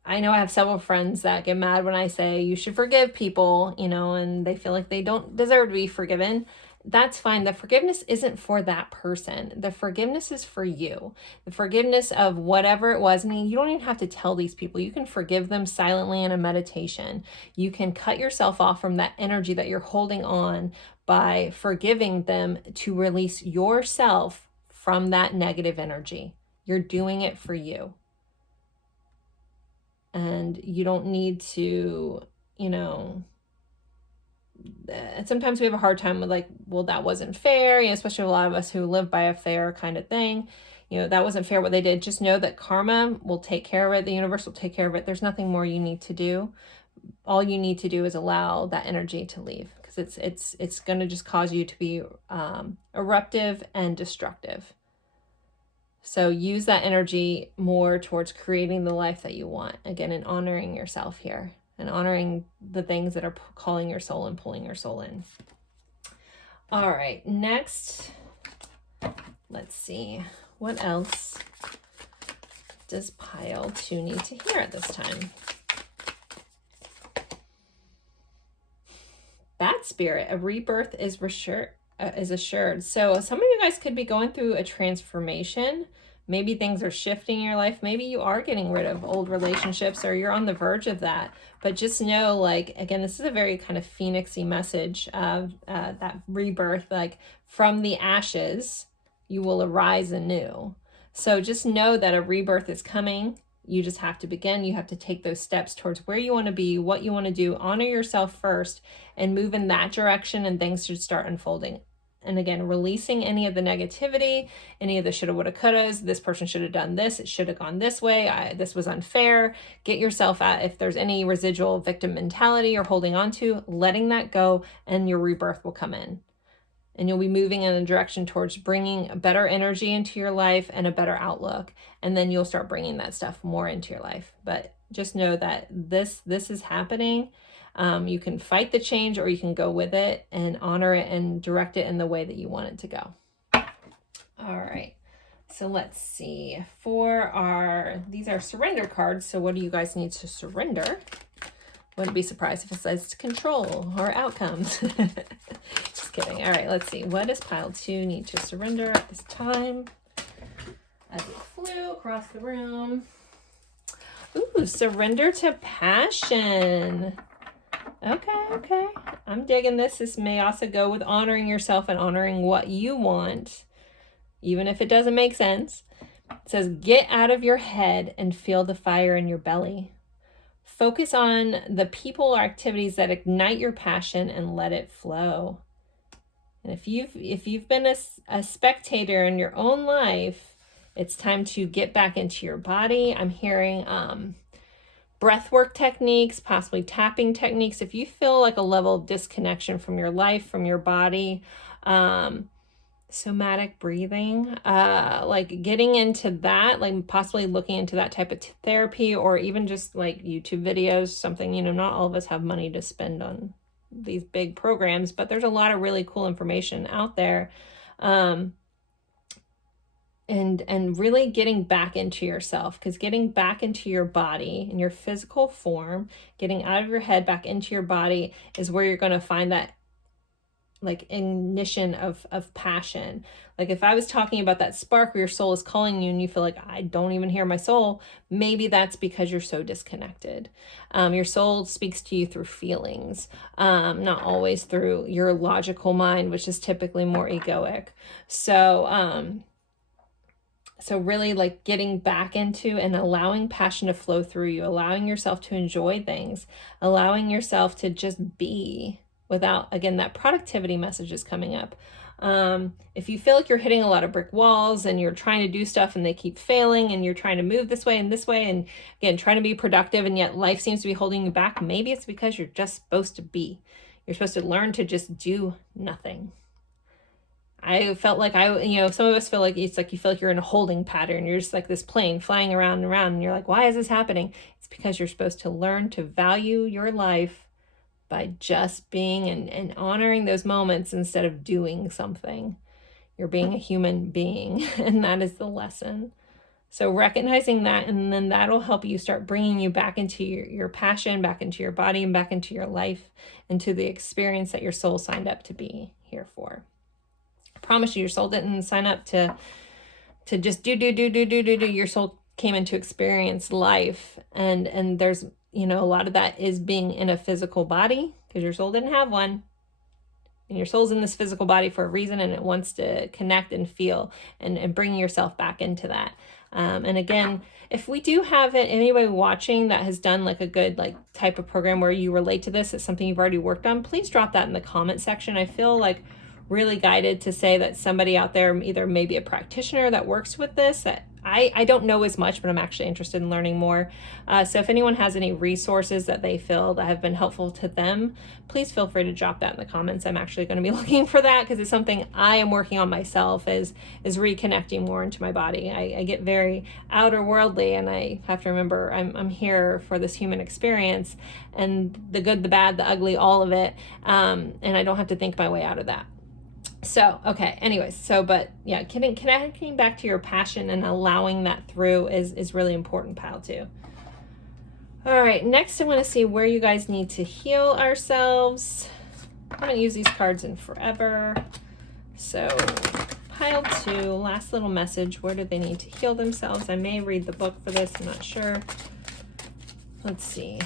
I know I have several friends that get mad when I say you should forgive people, you know, and they feel like they don't deserve to be forgiven. That's fine. The forgiveness isn't for that person. The forgiveness is for you. The forgiveness of whatever it was. I mean, you don't even have to tell these people. You can forgive them silently in a meditation. You can cut yourself off from that energy that you're holding on by forgiving them to release yourself from that negative energy. You're doing it for you. And you don't need to, you know, sometimes we have a hard time with like, well, that wasn't fair, you know, especially a lot of us who live by a fair kind of thing. You know, that wasn't fair what they did. Just know that karma will take care of it. The universe will take care of it. There's nothing more you need to do. All you need to do is allow that energy to leave, because it's going to just cause you to be eruptive and destructive. So use that energy more towards creating the life that you want. Again, and honoring yourself here and honoring the things that are calling your soul and pulling your soul in. All right, next, let's see. What else does pile 2 need to hear at this time? Bat spirit, a rebirth is assured. So some of you guys could be going through a transformation. Maybe things are shifting in your life. Maybe you are getting rid of old relationships, or you're on the verge of that. But just know, like, again, this is a very kind of phoenixy message of that rebirth. Like, from the ashes, you will arise anew. So just know that a rebirth is coming. You just have to begin. You have to take those steps towards where you want to be, what you want to do. Honor yourself first and move in that direction, and things should start unfolding. And again, releasing any of the negativity, any of the shoulda, woulda, couldas. This person should have done this. It should have gone this way. This was unfair. Get yourself out. If there's any residual victim mentality you're holding on to, letting that go, and your rebirth will come in. And you'll be moving in a direction towards bringing a better energy into your life and a better outlook. And then you'll start bringing that stuff more into your life. But just know that this is happening. You can fight the change, or you can go with it and honor it and direct it in the way that you want it to go. All right. So let's see. These are surrender cards. So what do you guys need to surrender? Wouldn't be surprised if it says control or outcomes. Just kidding. All right, let's see. What does pile 2 need to surrender at this time? As it flew across the room. Ooh, surrender to passion. Okay. I'm digging this. This may also go with honoring yourself and honoring what you want, even if it doesn't make sense. It says, get out of your head and feel the fire in your belly. Focus on the people or activities that ignite your passion and let it flow. And if you've been a spectator in your own life, it's time to get back into your body. I'm hearing breathwork techniques, possibly tapping techniques. If you feel like a level of disconnection from your life, from your body, Somatic breathing, like getting into that, like possibly looking into that type of therapy, or even just like YouTube videos, something, you know, not all of us have money to spend on these big programs, but there's a lot of really cool information out there. And really getting back into yourself, because getting back into your body in your physical form, getting out of your head back into your body is where you're going to find that like ignition of passion. Like if I was talking about that spark where your soul is calling you and you feel like I don't even hear my soul, maybe that's because you're so disconnected. Your soul speaks to you through feelings, not always through your logical mind, which is typically more egoic. So really like getting back into and allowing passion to flow through you, allowing yourself to enjoy things, allowing yourself to just be without, again, that productivity message is coming up. If you feel like you're hitting a lot of brick walls and you're trying to do stuff and they keep failing and you're trying to move this way and again, trying to be productive and yet life seems to be holding you back, maybe it's because you're just supposed to be. You're supposed to learn to just do nothing. I felt like some of us feel like it's like you feel like you're in a holding pattern. You're just like this plane flying around and around and you're like, why is this happening? It's because you're supposed to learn to value your life by just being and honoring those moments instead of doing something. You're being a human being, and that is the lesson. So recognizing that, and then that'll help you start bringing you back into your passion, back into your body, and back into your life, into the experience that your soul signed up to be here for. I promise you, your soul didn't sign up to just do. Your soul came in to experience life, and there's, you know, a lot of that is being in a physical body because your soul didn't have one. And your soul's in this physical body for a reason, and it wants to connect and feel and bring yourself back into that. And again, if we do have anybody watching that has done like a good like type of program where you relate to this, it's something you've already worked on, please drop that in the comment section. I feel like really guided to say that somebody out there, either maybe a practitioner that works with this, that I don't know as much, but I'm actually interested in learning more. So if anyone has any resources that they feel that have been helpful to them, please feel free to drop that in the comments. I'm actually going to be looking for that because it's something I am working on myself, is reconnecting more into my body. I get very outer worldly, and I have to remember I'm here for this human experience, and the good, the bad, the ugly, all of it. And I don't have to think my way out of that. So, okay, anyways, but yeah, connecting back to your passion and allowing that through is really important, pile two. All right, next I want to see where you guys need to heal ourselves. I haven't used these cards in forever. So, pile two, last little message. Where do they need to heal themselves? I may read the book for this, I'm not sure. Let's see.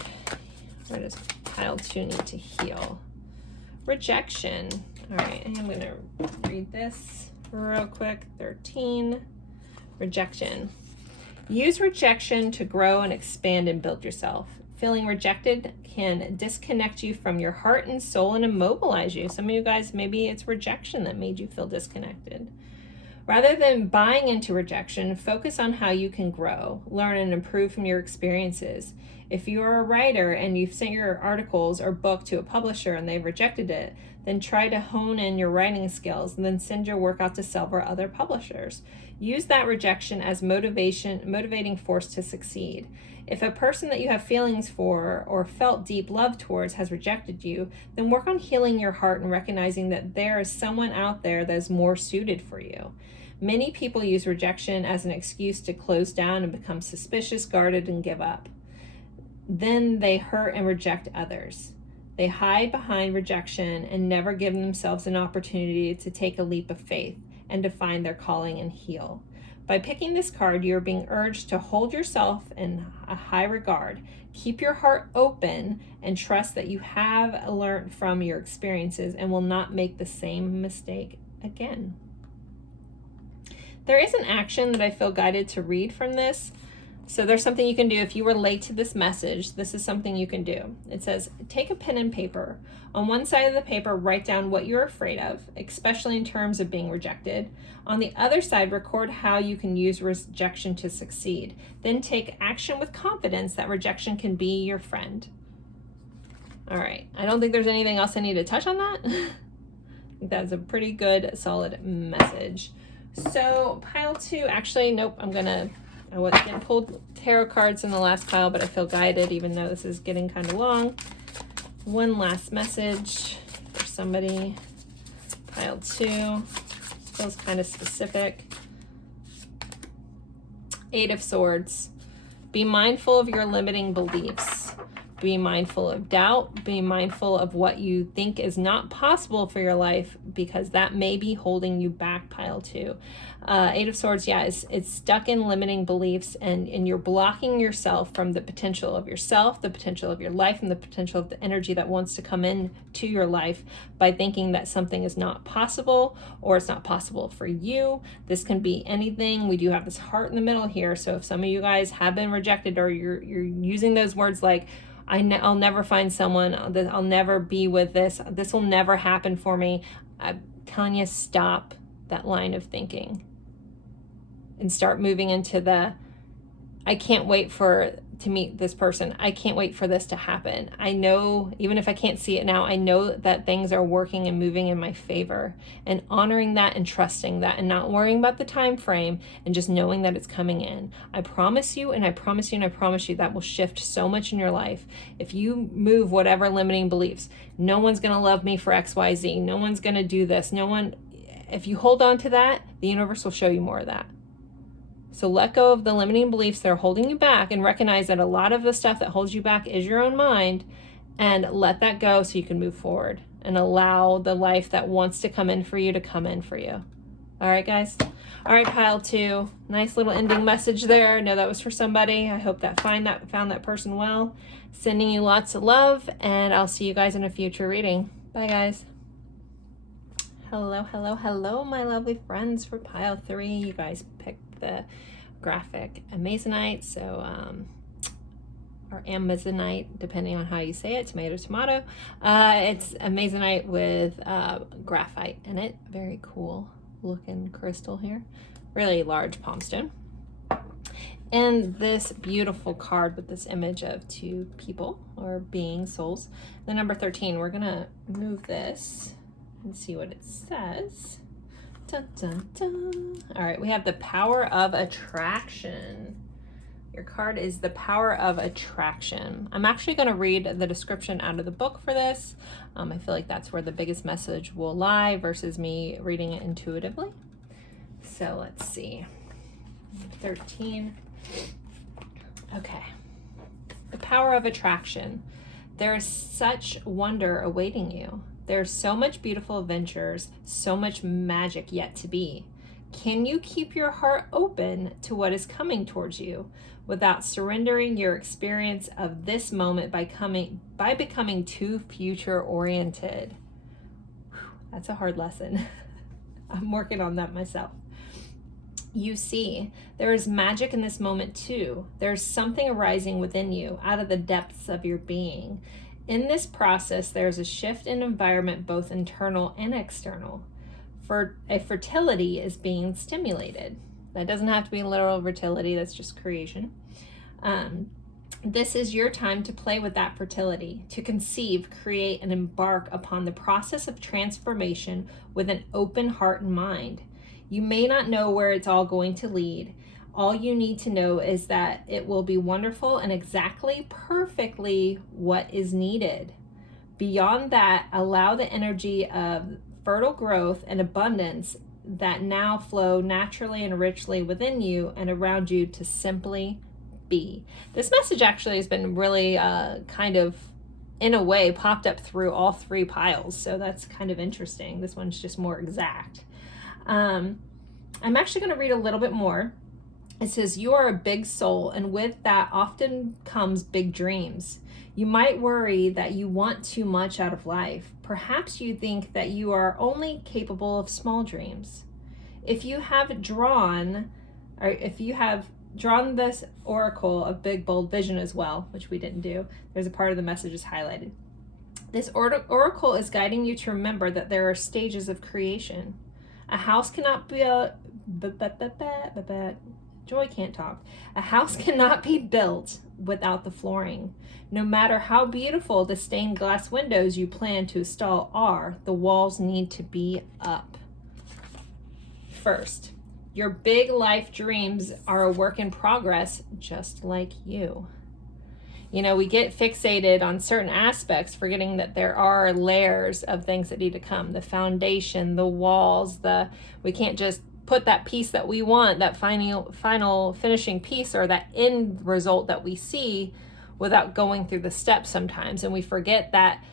Where does pile two need to heal? Rejection. All right, I'm going to read this real quick. 13, rejection. Use rejection to grow and expand and build yourself. Feeling rejected can disconnect you from your heart and soul and immobilize you. Some of you guys, maybe it's rejection that made you feel disconnected. Rather than buying into rejection, focus on how you can grow, learn, and improve from your experiences. If you are a writer and you've sent your articles or book to a publisher and they've rejected it, then try to hone in your writing skills and then send your work out to several other publishers. Use that rejection as motivating force to succeed. If a person that you have feelings for or felt deep love towards has rejected you, then work on healing your heart and recognizing that there is someone out there that is more suited for you. Many people use rejection as an excuse to close down and become suspicious, guarded, and give up. Then they hurt and reject others. They hide behind rejection and never give themselves an opportunity to take a leap of faith and to find their calling and heal. By picking this card, you're being urged to hold yourself in a high regard, keep your heart open, and trust that you have learned from your experiences and will not make the same mistake again. There is an action that I feel guided to read from this. So there's something you can do if you relate to this message. This is something you can do. It says, take a pen and paper. On one side of the paper, write down what you're afraid of, especially in terms of being rejected. On the other side, record how you can use rejection to succeed. Then take action with confidence that rejection can be your friend. All right. I don't think there's anything else I need to touch on that. That's a pretty good, solid message. So pile 2, actually, nope, I didn't pull tarot cards in the last pile, but I feel guided even though this is getting kind of long. One last message for somebody. Pile 2, feels kind of specific. 8 of Swords. Be mindful of your limiting beliefs. Be mindful of doubt. Be mindful of what you think is not possible for your life, because that may be holding you back, pile 2. 8 of Swords, yeah, it's stuck in limiting beliefs, and you're blocking yourself from the potential of yourself, the potential of your life, and the potential of the energy that wants to come in to your life by thinking that something is not possible or it's not possible for you. This can be anything. We do have this heart in the middle here. So if some of you guys have been rejected, or you're using those words like, I'll never find someone, I'll never be with this will never happen for me, I'm telling you, stop that line of thinking and start moving into the, I can't wait to meet this person. I can't wait for this to happen. I know, even if I can't see it now, I know that things are working and moving in my favor, and honoring that and trusting that, and not worrying about the time frame, and just knowing that it's coming in. I promise you, and I promise you, and I promise you, that will shift so much in your life. If you move whatever limiting beliefs, no one's going to love me for XYZ. No one's going to do this. If you hold on to that, the universe will show you more of that. So let go of the limiting beliefs that are holding you back, and recognize that a lot of the stuff that holds you back is your own mind, and let that go so you can move forward and allow the life that wants to come in for you to come in for you. All right, guys. All right, pile 2. Nice little ending message there. I know that was for somebody. I hope that found that person well. Sending you lots of love, and I'll see you guys in a future reading. Bye, guys. Hello, hello, hello, my lovely friends for pile 3. You guys picked the graphic Amazonite, or Amazonite, depending on how you say it, tomato. It's Amazonite with graphite in it. Very cool looking crystal here. Really large palm stone. And this beautiful card with this image of 2 people or beings, souls. The number 13, we're gonna move this and see what it says. Dun, dun, dun. All right, we have the power of attraction. Your card is the power of attraction. I'm actually going to read the description out of the book for this. I feel like that's where the biggest message will lie versus me reading it intuitively. So let's see. 13. Okay. The power of attraction. There is such wonder awaiting you. There's so much beautiful adventures, so much magic yet to be. Can you keep your heart open to what is coming towards you without surrendering your experience of this moment by becoming too future oriented? That's a hard lesson. I'm working on that myself. You see, there is magic in this moment too. There's something arising within you out of the depths of your being. In this process, there's a shift in environment, both internal and external. Fertility is being stimulated. That doesn't have to be literal fertility, that's just creation. This is your time to play with that fertility, to conceive, create, and embark upon the process of transformation with an open heart and mind. You may not know where it's all going to lead. All you need to know is that it will be wonderful and exactly, perfectly what is needed. Beyond that, allow the energy of fertile growth and abundance that now flow naturally and richly within you and around you to simply be. This message actually has been really kind of, in a way, popped up through all 3 piles. So that's kind of interesting. This one's just more exact. I'm actually going to read a little bit more. It says, you are a big soul, and with that often comes big dreams. You might worry that you want too much out of life. Perhaps you think that you are only capable of small dreams. If you have drawn this oracle of big, bold vision as well, which we didn't do, there's a part of the message is highlighted. This oracle is guiding you to remember that there are stages of creation. A house cannot be Joy can't talk. A house cannot be built without the flooring. No matter how beautiful the stained glass windows you plan to install are, the walls need to be up. First, your big life dreams are a work in progress, just like you. You know, we get fixated on certain aspects, forgetting that there are layers of things that need to come. The foundation, the walls, we can't just put that piece that we want, that final finishing piece, or that end result that we see, without going through the steps sometimes. And we forget that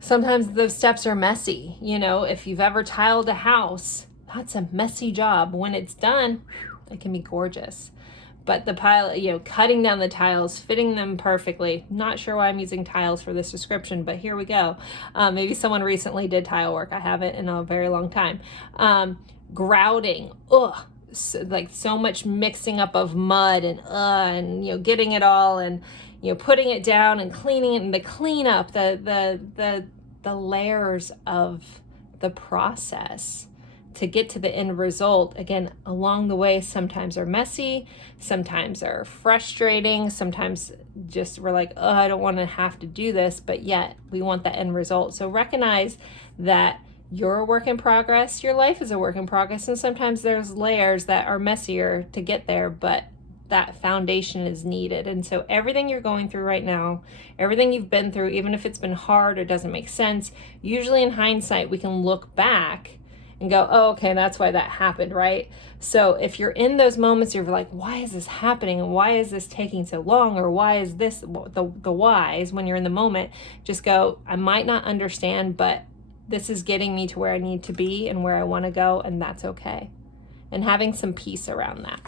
sometimes those steps are messy. You know, if you've ever tiled a house, that's a messy job. When it's done, it can be gorgeous. But the pile, you know, cutting down the tiles, fitting them perfectly. Not sure why I'm using tiles for this description, but here we go. Maybe someone recently did tile work. I haven't in a very long time. Grouting, so much mixing up of mud and you know, getting it all and, you know, putting it down and cleaning it, and the cleanup, the layers of the process to get to the end result. Again, along the way, sometimes are messy, sometimes are frustrating, sometimes just we're like, oh, I don't want to have to do this, but yet we want the end result. So recognize that you're a work in progress, your life is a work in progress, and sometimes there's layers that are messier to get there, but that foundation is needed. And so everything you're going through right now, everything you've been through, even if it's been hard or doesn't make sense, usually in hindsight, we can look back and go, oh, okay, that's why that happened, right? So if you're in those moments, you're like, why is this happening? And why is this taking so long? Or why is this, the whys, when you're in the moment, just go, I might not understand, but this is getting me to where I need to be and where I want to go, and that's okay. And having some peace around that.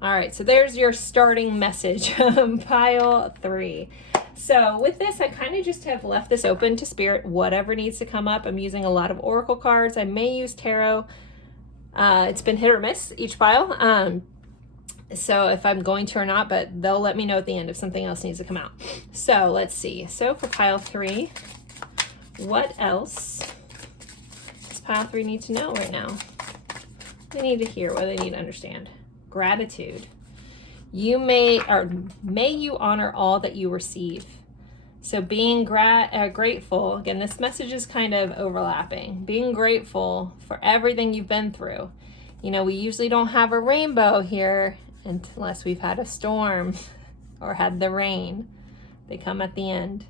All right, so there's your starting message, pile 3. So with this, I kind of just have left this open to spirit, whatever needs to come up. I'm using a lot of oracle cards. I may use tarot. It's been hit or miss each pile. So if I'm going to or not, but they'll let me know at the end if something else needs to come out. So let's see. So for pile 3, what else does pile 3 need to know right now? They need to hear, what they need to understand. Gratitude. You may you honor all that you receive. So being grateful, again, this message is kind of overlapping. Being grateful for everything you've been through. You know, we usually don't have a rainbow here unless we've had a storm or had the rain. They come at the end.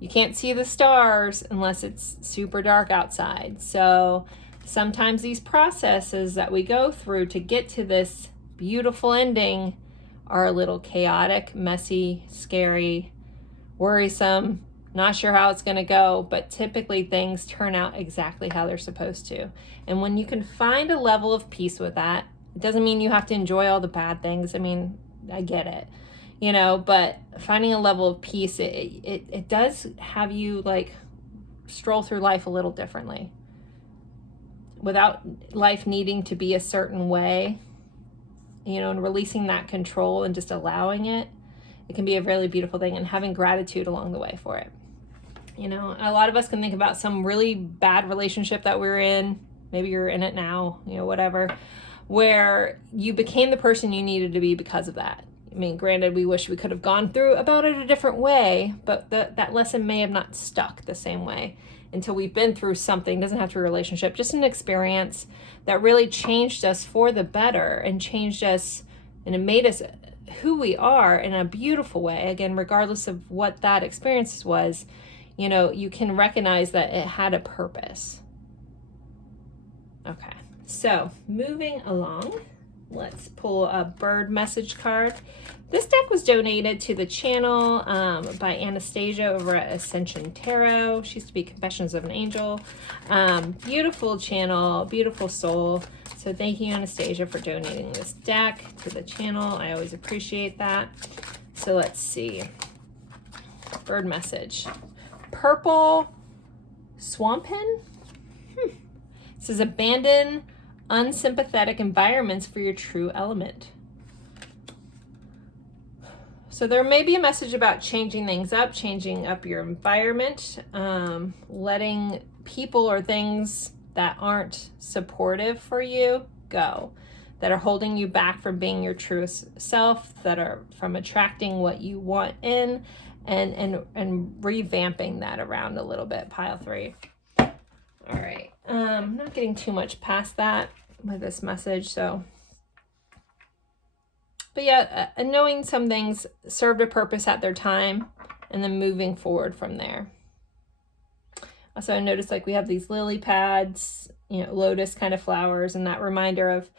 You can't see the stars unless it's super dark outside. So sometimes these processes that we go through to get to this beautiful ending are a little chaotic, messy, scary, worrisome, not sure how it's going to go, but typically things turn out exactly how they're supposed to. And when you can find a level of peace with that, it doesn't mean you have to enjoy all the bad things. I mean, I get it, you know, but finding a level of peace, it does have you like stroll through life a little differently without life needing to be a certain way. You know, and releasing that control and just allowing it, it can be a really beautiful thing, and having gratitude along the way for it. You know, a lot of us can think about some really bad relationship that we're in. Maybe you're in it now, you know, whatever, where you became the person you needed to be because of that. I mean, granted, we wish we could have gone through about it a different way, but that lesson may have not stuck the same way until we've been through something. It doesn't have to be a relationship, just an experience that really changed us for the better and changed us, and it made us who we are in a beautiful way. Again, regardless of what that experience was, you know, you can recognize that it had a purpose. Okay, so moving along, let's pull a bird message card. This deck was donated to the channel by Anastasia over at Ascension Tarot. She used to be Confessions of an Angel. Beautiful channel, beautiful soul. So thank you, Anastasia, for donating this deck to the channel. I always appreciate that. So let's see. Bird message. Purple swamp hen? It says abandon unsympathetic environments for your true element. So there may be a message about changing things up, changing up your environment, letting people or things that aren't supportive for you go. that are holding you back from being your truest self, that are from attracting what you want in, and revamping that around a little bit, pile 3. All right. I'm not getting too much past that with this message, so. But yeah, knowing some things served a purpose at their time, and then moving forward from there. Also, I noticed like we have these lily pads, you know, lotus kind of flowers, and that reminder of,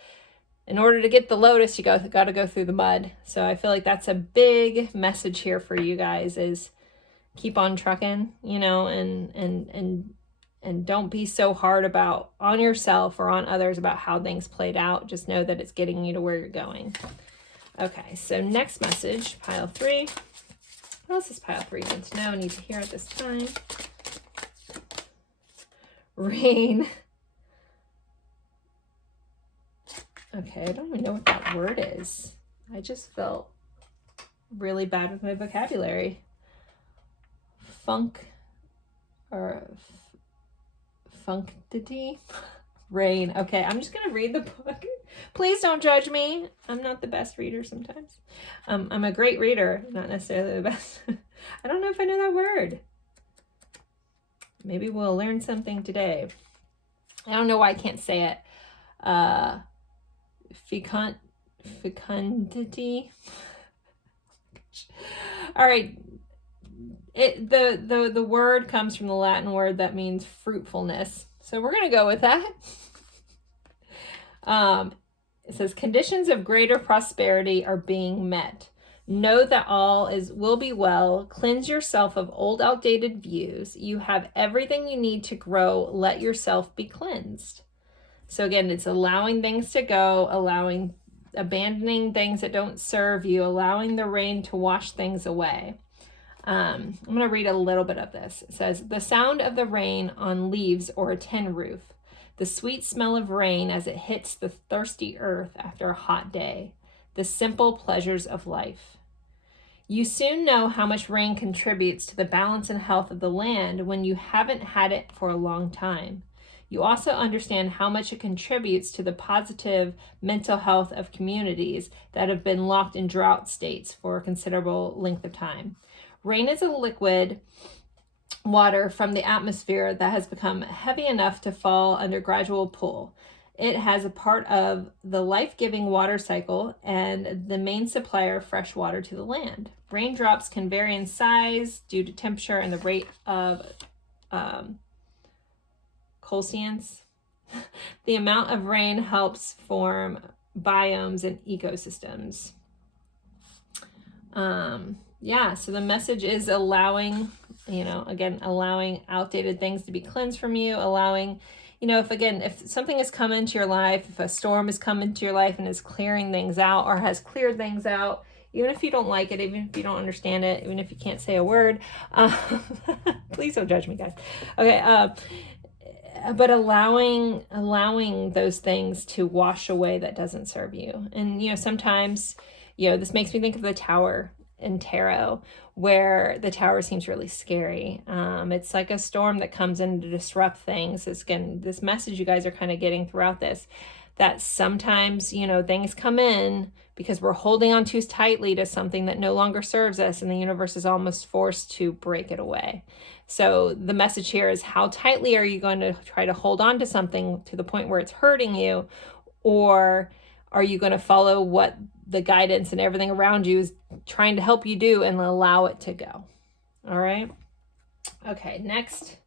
in order to get the lotus, you got to go through the mud. So I feel like that's a big message here for you guys, is keep on trucking, you know, and don't be so hard on yourself or on others about how things played out. Just know that it's getting you to where you're going. Okay, so next message, pile 3. What else does pile 3 need to know, need to hear at this time? Rain. Okay, I don't even know what that word is. I just felt really bad with my vocabulary. Functity? Rain. Okay, I'm just going to read the book. Please don't judge me. I'm not the best reader sometimes. I'm a great reader, not necessarily the best. I don't know if I know that word. Maybe we'll learn something today. I don't know why I can't say it. Fecundity. All right. The word comes from the Latin word that means fruitfulness. So we're going to go with that. It says, conditions of greater prosperity are being met. Know that all will be well. Cleanse yourself of old, outdated views. You have everything you need to grow. Let yourself be cleansed. So again, it's allowing things to go, abandoning things that don't serve you, allowing the rain to wash things away. I'm going to read a little bit of this. It says, the sound of the rain on leaves or a tin roof. The sweet smell of rain as it hits the thirsty earth after a hot day. The simple pleasures of life. You soon know how much rain contributes to the balance and health of the land when you haven't had it for a long time. You also understand how much it contributes to the positive mental health of communities that have been locked in drought states for a considerable length of time. Rain is a liquid water from the atmosphere that has become heavy enough to fall under gradual pull. It has a part of the life-giving water cycle and the main supplier of fresh water to the land. Raindrops can vary in size due to temperature and the rate of coalescence. The amount of rain helps form biomes and ecosystems. So the message is allowing, allowing outdated things to be cleansed from you, allowing, if something has come into your life, if a storm has come into your life and is clearing things out or has cleared things out, even if you don't like it, even if you don't understand it, even if you can't say a word, please don't judge me, guys. Okay. But allowing those things to wash away that doesn't serve you. And, sometimes, this makes me think of the Tower in tarot, where the Tower seems really scary. It's like a storm that comes in to disrupt things. This message you guys are kind of getting throughout this, that sometimes, things come in because we're holding on too tightly to something that no longer serves us, and the universe is almost forced to break it away. So the message here is, how tightly are you going to try to hold on to something to the point where it's hurting you? Or are you going to follow what the guidance and everything around you is trying to help you do and allow it to go? All right. Okay. Next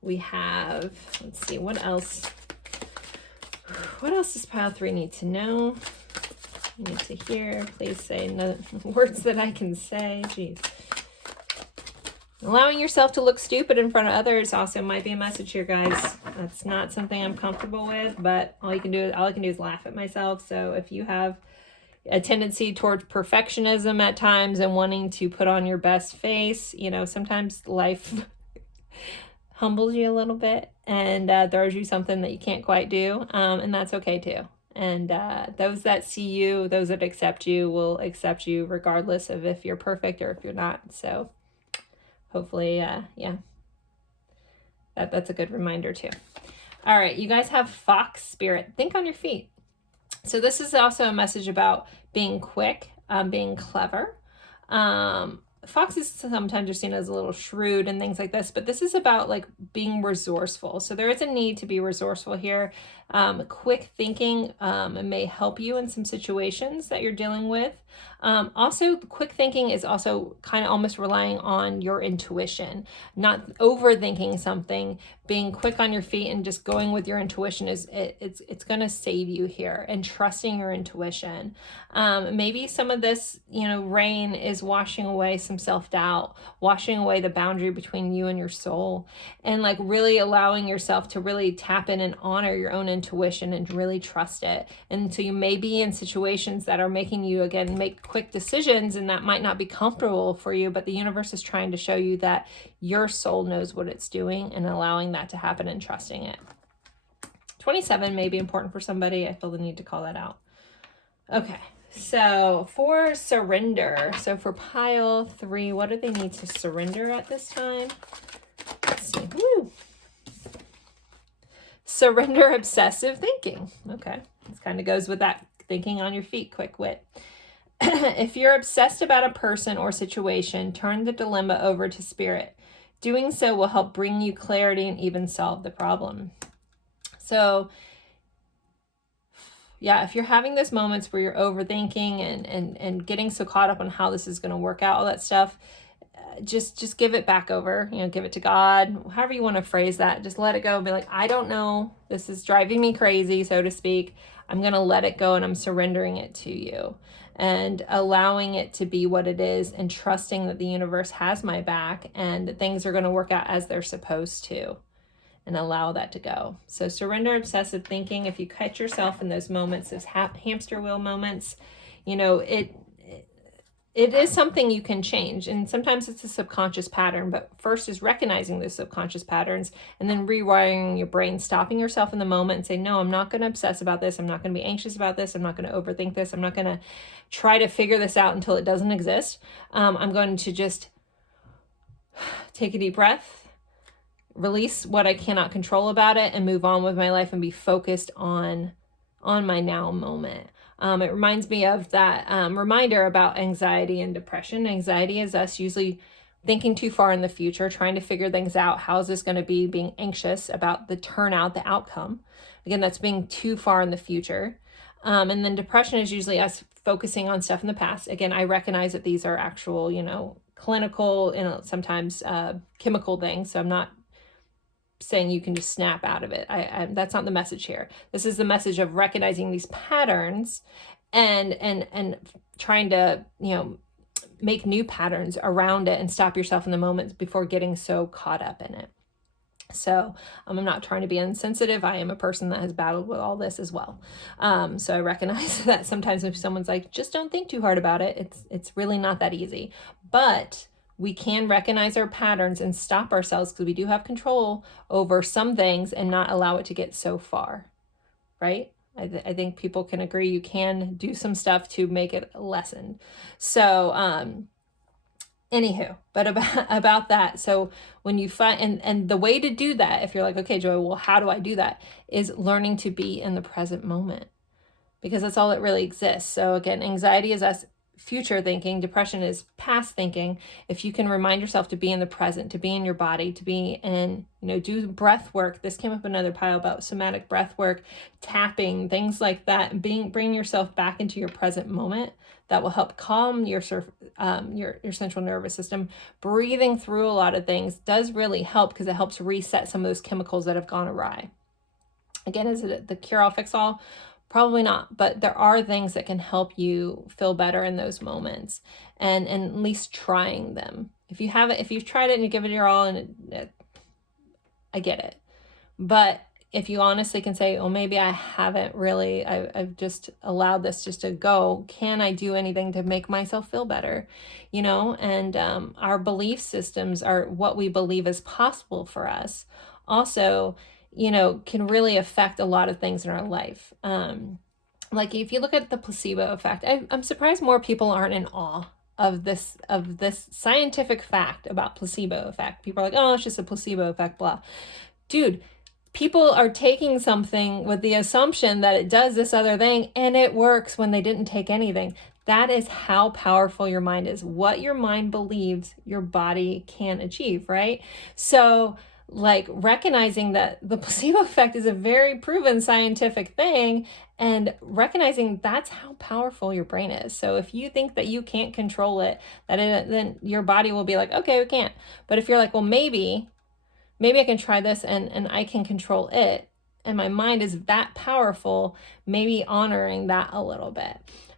we have, let's see, what else does pile 3 need to know? Need to hear. Please say no words that I can say. Jeez. Allowing yourself to look stupid in front of others also might be a message here, guys. That's not something I'm comfortable with, but all I can do is laugh at myself. So if you have a tendency towards perfectionism at times and wanting to put on your best face, sometimes life humbles you a little bit and throws you something that you can't quite do, and that's okay too. And those that see you, those that accept you, will accept you regardless of if you're perfect or if you're not. So hopefully, that's a good reminder too. All right, you guys have fox spirit. Think on your feet. So this is also a message about being quick, being clever. Foxes sometimes are seen as a little shrewd and things like this, but this is about like being resourceful. So there is a need to be resourceful here. Quick thinking may help you in some situations that you're dealing with. Also, quick thinking is also kind of almost relying on your intuition, not overthinking something. Being quick on your feet and just going with your intuition it's going to save you here, and trusting your intuition. Maybe some of this, rain is washing away some self-doubt, washing away the boundary between you and your soul, and like really allowing yourself to really tap in and honor your own intuition and really trust it. And so you may be in situations that are making you, again, make quick decisions, and that might not be comfortable for you, but the universe is trying to show you that your soul knows what it's doing, and allowing that to happen and trusting it. 27 may be important for somebody. I feel the need to call that out. Okay, so for surrender, so for pile 3, what do they need to surrender at this time? Let's see. Woo. Surrender obsessive thinking. Okay, this kind of goes with that thinking on your feet, quick wit. If you're obsessed about a person or situation, turn the dilemma over to spirit. Doing so will help bring you clarity and even solve the problem. So yeah, if you're having those moments where you're overthinking and getting so caught up on how this is going to work out, all that stuff, just give it back over, give it to God, however you want to phrase that. Just let it go and be like, I don't know, this is driving me crazy, so to speak. I'm going to let it go, and I'm surrendering it to you, and allowing it to be what it is, and trusting that the universe has my back and that things are going to work out as they're supposed to, and allow that to go. So surrender obsessive thinking. If you catch yourself in those moments, those hamster wheel moments, it is something you can change. And sometimes it's a subconscious pattern, but first is recognizing those subconscious patterns and then rewiring your brain, stopping yourself in the moment and saying, no, I'm not going to obsess about this. I'm not going to be anxious about this. I'm not going to overthink this. I'm not going to try to figure this out until it doesn't exist. I'm going to just take a deep breath, release what I cannot control about it, and move on with my life and be focused on my now moment. It reminds me of that reminder about anxiety and depression. Anxiety is us usually thinking too far in the future, trying to figure things out. How is this going to be? Being anxious about the turnout, the outcome. Again, that's being too far in the future. And then depression is usually us focusing on stuff in the past. Again, I recognize that these are actual, clinical, sometimes chemical things. So I'm not saying you can just snap out of it. That's not the message here. This is the message of recognizing these patterns and trying to, make new patterns around it and stop yourself in the moment before getting so caught up in it. So I'm not trying to be insensitive. I am a person that has battled with all this as well. So I recognize that sometimes if someone's like, just don't think too hard about it, it's really not that easy. But we can recognize our patterns and stop ourselves, because we do have control over some things, and not allow it to get so far, right? I think people can agree you can do some stuff to make it lessen. So anywho, but about that. So when you find, and the way to do that, if you're like, okay, Joy, well, how do I do that? Is learning to be in the present moment, because that's all that really exists. So again, anxiety is us future thinking, depression is past thinking. If you can remind yourself to be in the present, to be in your body, to be in, do breath work. This came up another pile about somatic breath work, tapping, things like that, bring yourself back into your present moment. That will help calm your central nervous system. Breathing through a lot of things does really help, because it helps reset some of those chemicals that have gone awry. Again, is it the cure-all, fix-all? Probably not, but there are things that can help you feel better in those moments, and at least trying them. If you've tried it and you give it your all, and I get it. But if you honestly can say, oh, maybe I haven't really, I've just allowed this just to go. Can I do anything to make myself feel better? And our belief systems are what we believe is possible for us. Also, can really affect a lot of things in our life. Like if you look at the placebo effect, I'm surprised more people aren't in awe of this scientific fact about placebo effect. People are like, oh, it's just a placebo effect, blah. Dude, people are taking something with the assumption that it does this other thing and it works when they didn't take anything. That is how powerful your mind is. What your mind believes, your body can achieve, right? So like recognizing that the placebo effect is a very proven scientific thing, and recognizing that's how powerful your brain is. So if you think that you can't control it, then your body will be like, okay, we can't. But if you're like, well, maybe I can try this and I can control it, and my mind is that powerful, maybe honoring that a little bit.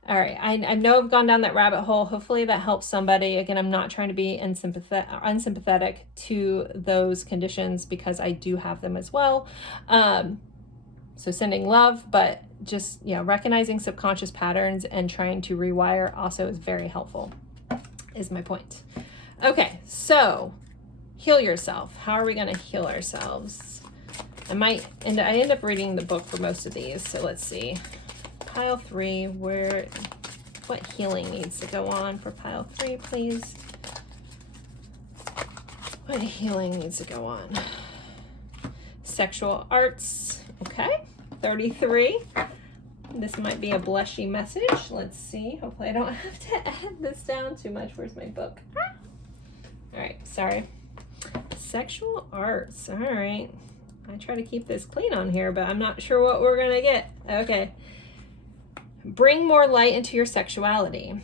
All right, I know I've gone down that rabbit hole. Hopefully that helps somebody. Again, I'm not trying to be unsympathetic to those conditions, because I do have them as well. So sending love, but just, recognizing subconscious patterns and trying to rewire also is very helpful, is my point. Okay, so heal yourself. How are we going to heal ourselves? I end up reading the book for most of these, so let's see. Pile 3, what healing needs to go on for pile 3, please? What healing needs to go on? Sexual arts, okay. 33. This might be a blushy message. Let's see. Hopefully I don't have to edit this down too much. Where's my book? All right, sorry. Sexual arts, all right. I try to keep this clean on here, but I'm not sure what we're gonna get. Okay. Bring more light into your sexuality.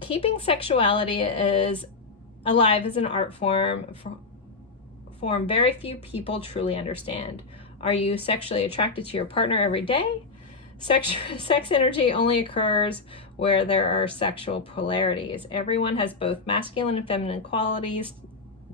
Keeping sexuality is alive as an art form very few people truly understand. Are you sexually attracted to your partner every day? Sex energy only occurs where there are sexual polarities. Everyone has both masculine and feminine qualities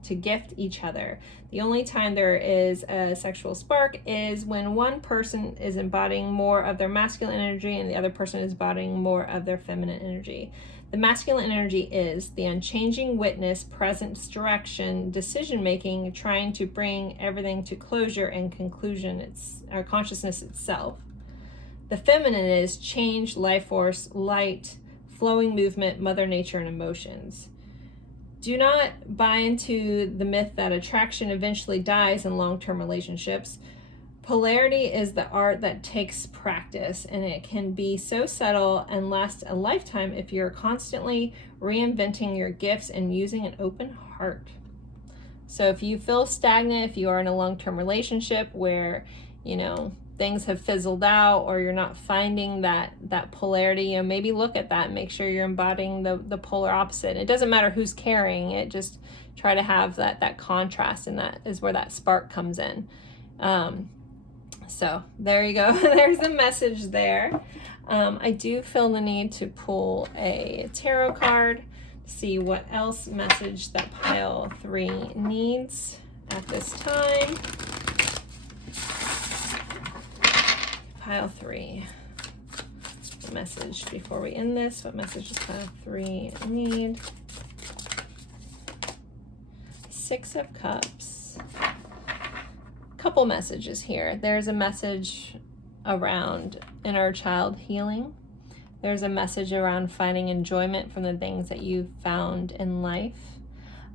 to gift each other. The only time there is a sexual spark is when one person is embodying more of their masculine energy and the other person is embodying more of their feminine energy. The masculine energy is the unchanging witness, presence, direction, decision-making, trying to bring everything to closure and conclusion. It's our consciousness itself. The feminine is change, life force, light, flowing movement, Mother Nature, and emotions. Do not buy into the myth that attraction eventually dies in long-term relationships. Polarity is the art that takes practice, and it can be so subtle and last a lifetime if you're constantly reinventing your gifts and using an open heart. So if you feel stagnant, if you are in a long-term relationship where, things have fizzled out, or you're not finding that polarity, maybe look at that and make sure you're embodying the polar opposite. It doesn't matter who's carrying it, just try to have that contrast, and that is where that spark comes in. So there you go. There's the message there. I do feel the need to pull a tarot card, see what else message that pile 3 needs at this time. Pile 3. What message before we end this? What message does pile 3 need? 6 of Cups. Couple messages here. There's a message around inner child healing. There's a message around finding enjoyment from the things that you've found in life.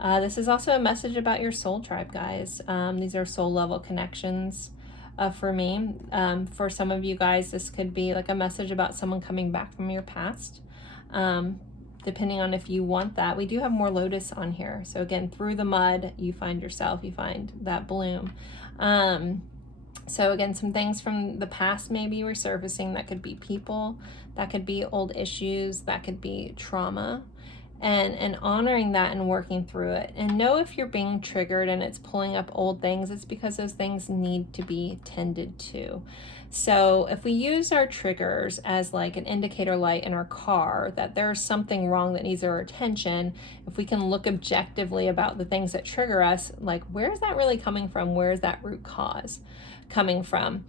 This is also a message about your soul tribe, guys. These are soul level connections. For me, for some of you guys, this could be like a message about someone coming back from your past, depending on if you want that. We do have more Lotus on here. So again, through the mud, you find yourself, you find that bloom. So again, some things from the past may be resurfacing. That could be people, that could be old issues, that could be trauma. And honoring that and working through it. And know if you're being triggered and it's pulling up old things, it's because those things need to be tended to. So if we use our triggers as like an indicator light in our car that there's something wrong that needs our attention, if we can look objectively about the things that trigger us, like where is that really coming from? Where is that root cause coming from?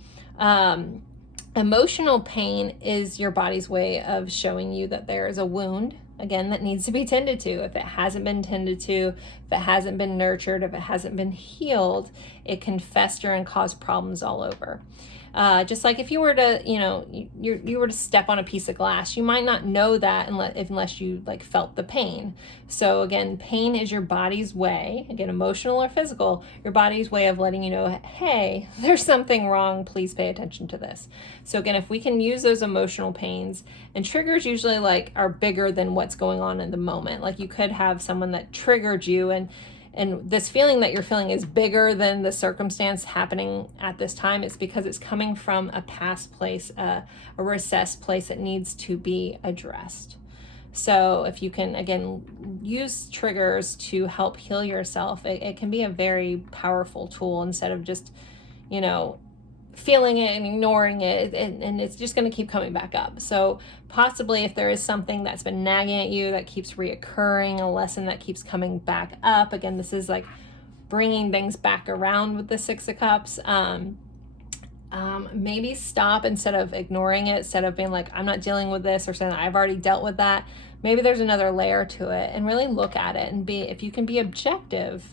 Emotional pain is your body's way of showing you that there is a wound, again, that needs to be tended to. If it hasn't been tended to, if it hasn't been nurtured, if it hasn't been healed, it can fester and cause problems all over. Just like if you were to, you were to step on a piece of glass, you might not know that unless you like felt the pain. So again, pain is your body's way, again, emotional or physical, your body's way of letting you know, hey, there's something wrong, please pay attention to this. So again, if we can use those emotional pains, and triggers usually like are bigger than what's going on in the moment. Like you could have someone that triggered you, and this feeling that you're feeling is bigger than the circumstance happening at this time. It's because it's coming from a past place, a recessed place that needs to be addressed. So if you can, again, use triggers to help heal yourself, it can be a very powerful tool instead of just, feeling it and ignoring it, and it's just going to keep coming back up. So possibly if there is something that's been nagging at you that keeps reoccurring, a lesson that keeps coming back up, again, this is like bringing things back around with the Six of Cups. Maybe stop instead of ignoring it, instead of being like, I'm not dealing with this, or saying I've already dealt with that. Maybe there's another layer to it, and really look at it and if you can be objective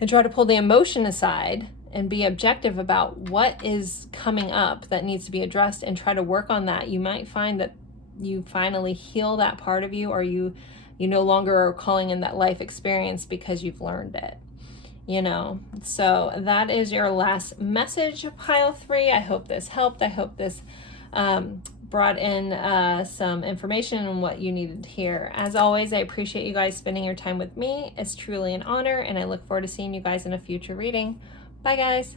and try to pull the emotion aside and be objective about what is coming up that needs to be addressed and try to work on that, you might find that you finally heal that part of you, or you no longer are calling in that life experience because you've learned it. So that is your last message, pile 3. I hope this helped. I hope this brought in some information on what you needed to hear. As always, I appreciate you guys spending your time with me. It's truly an honor, and I look forward to seeing you guys in a future reading. Bye, guys.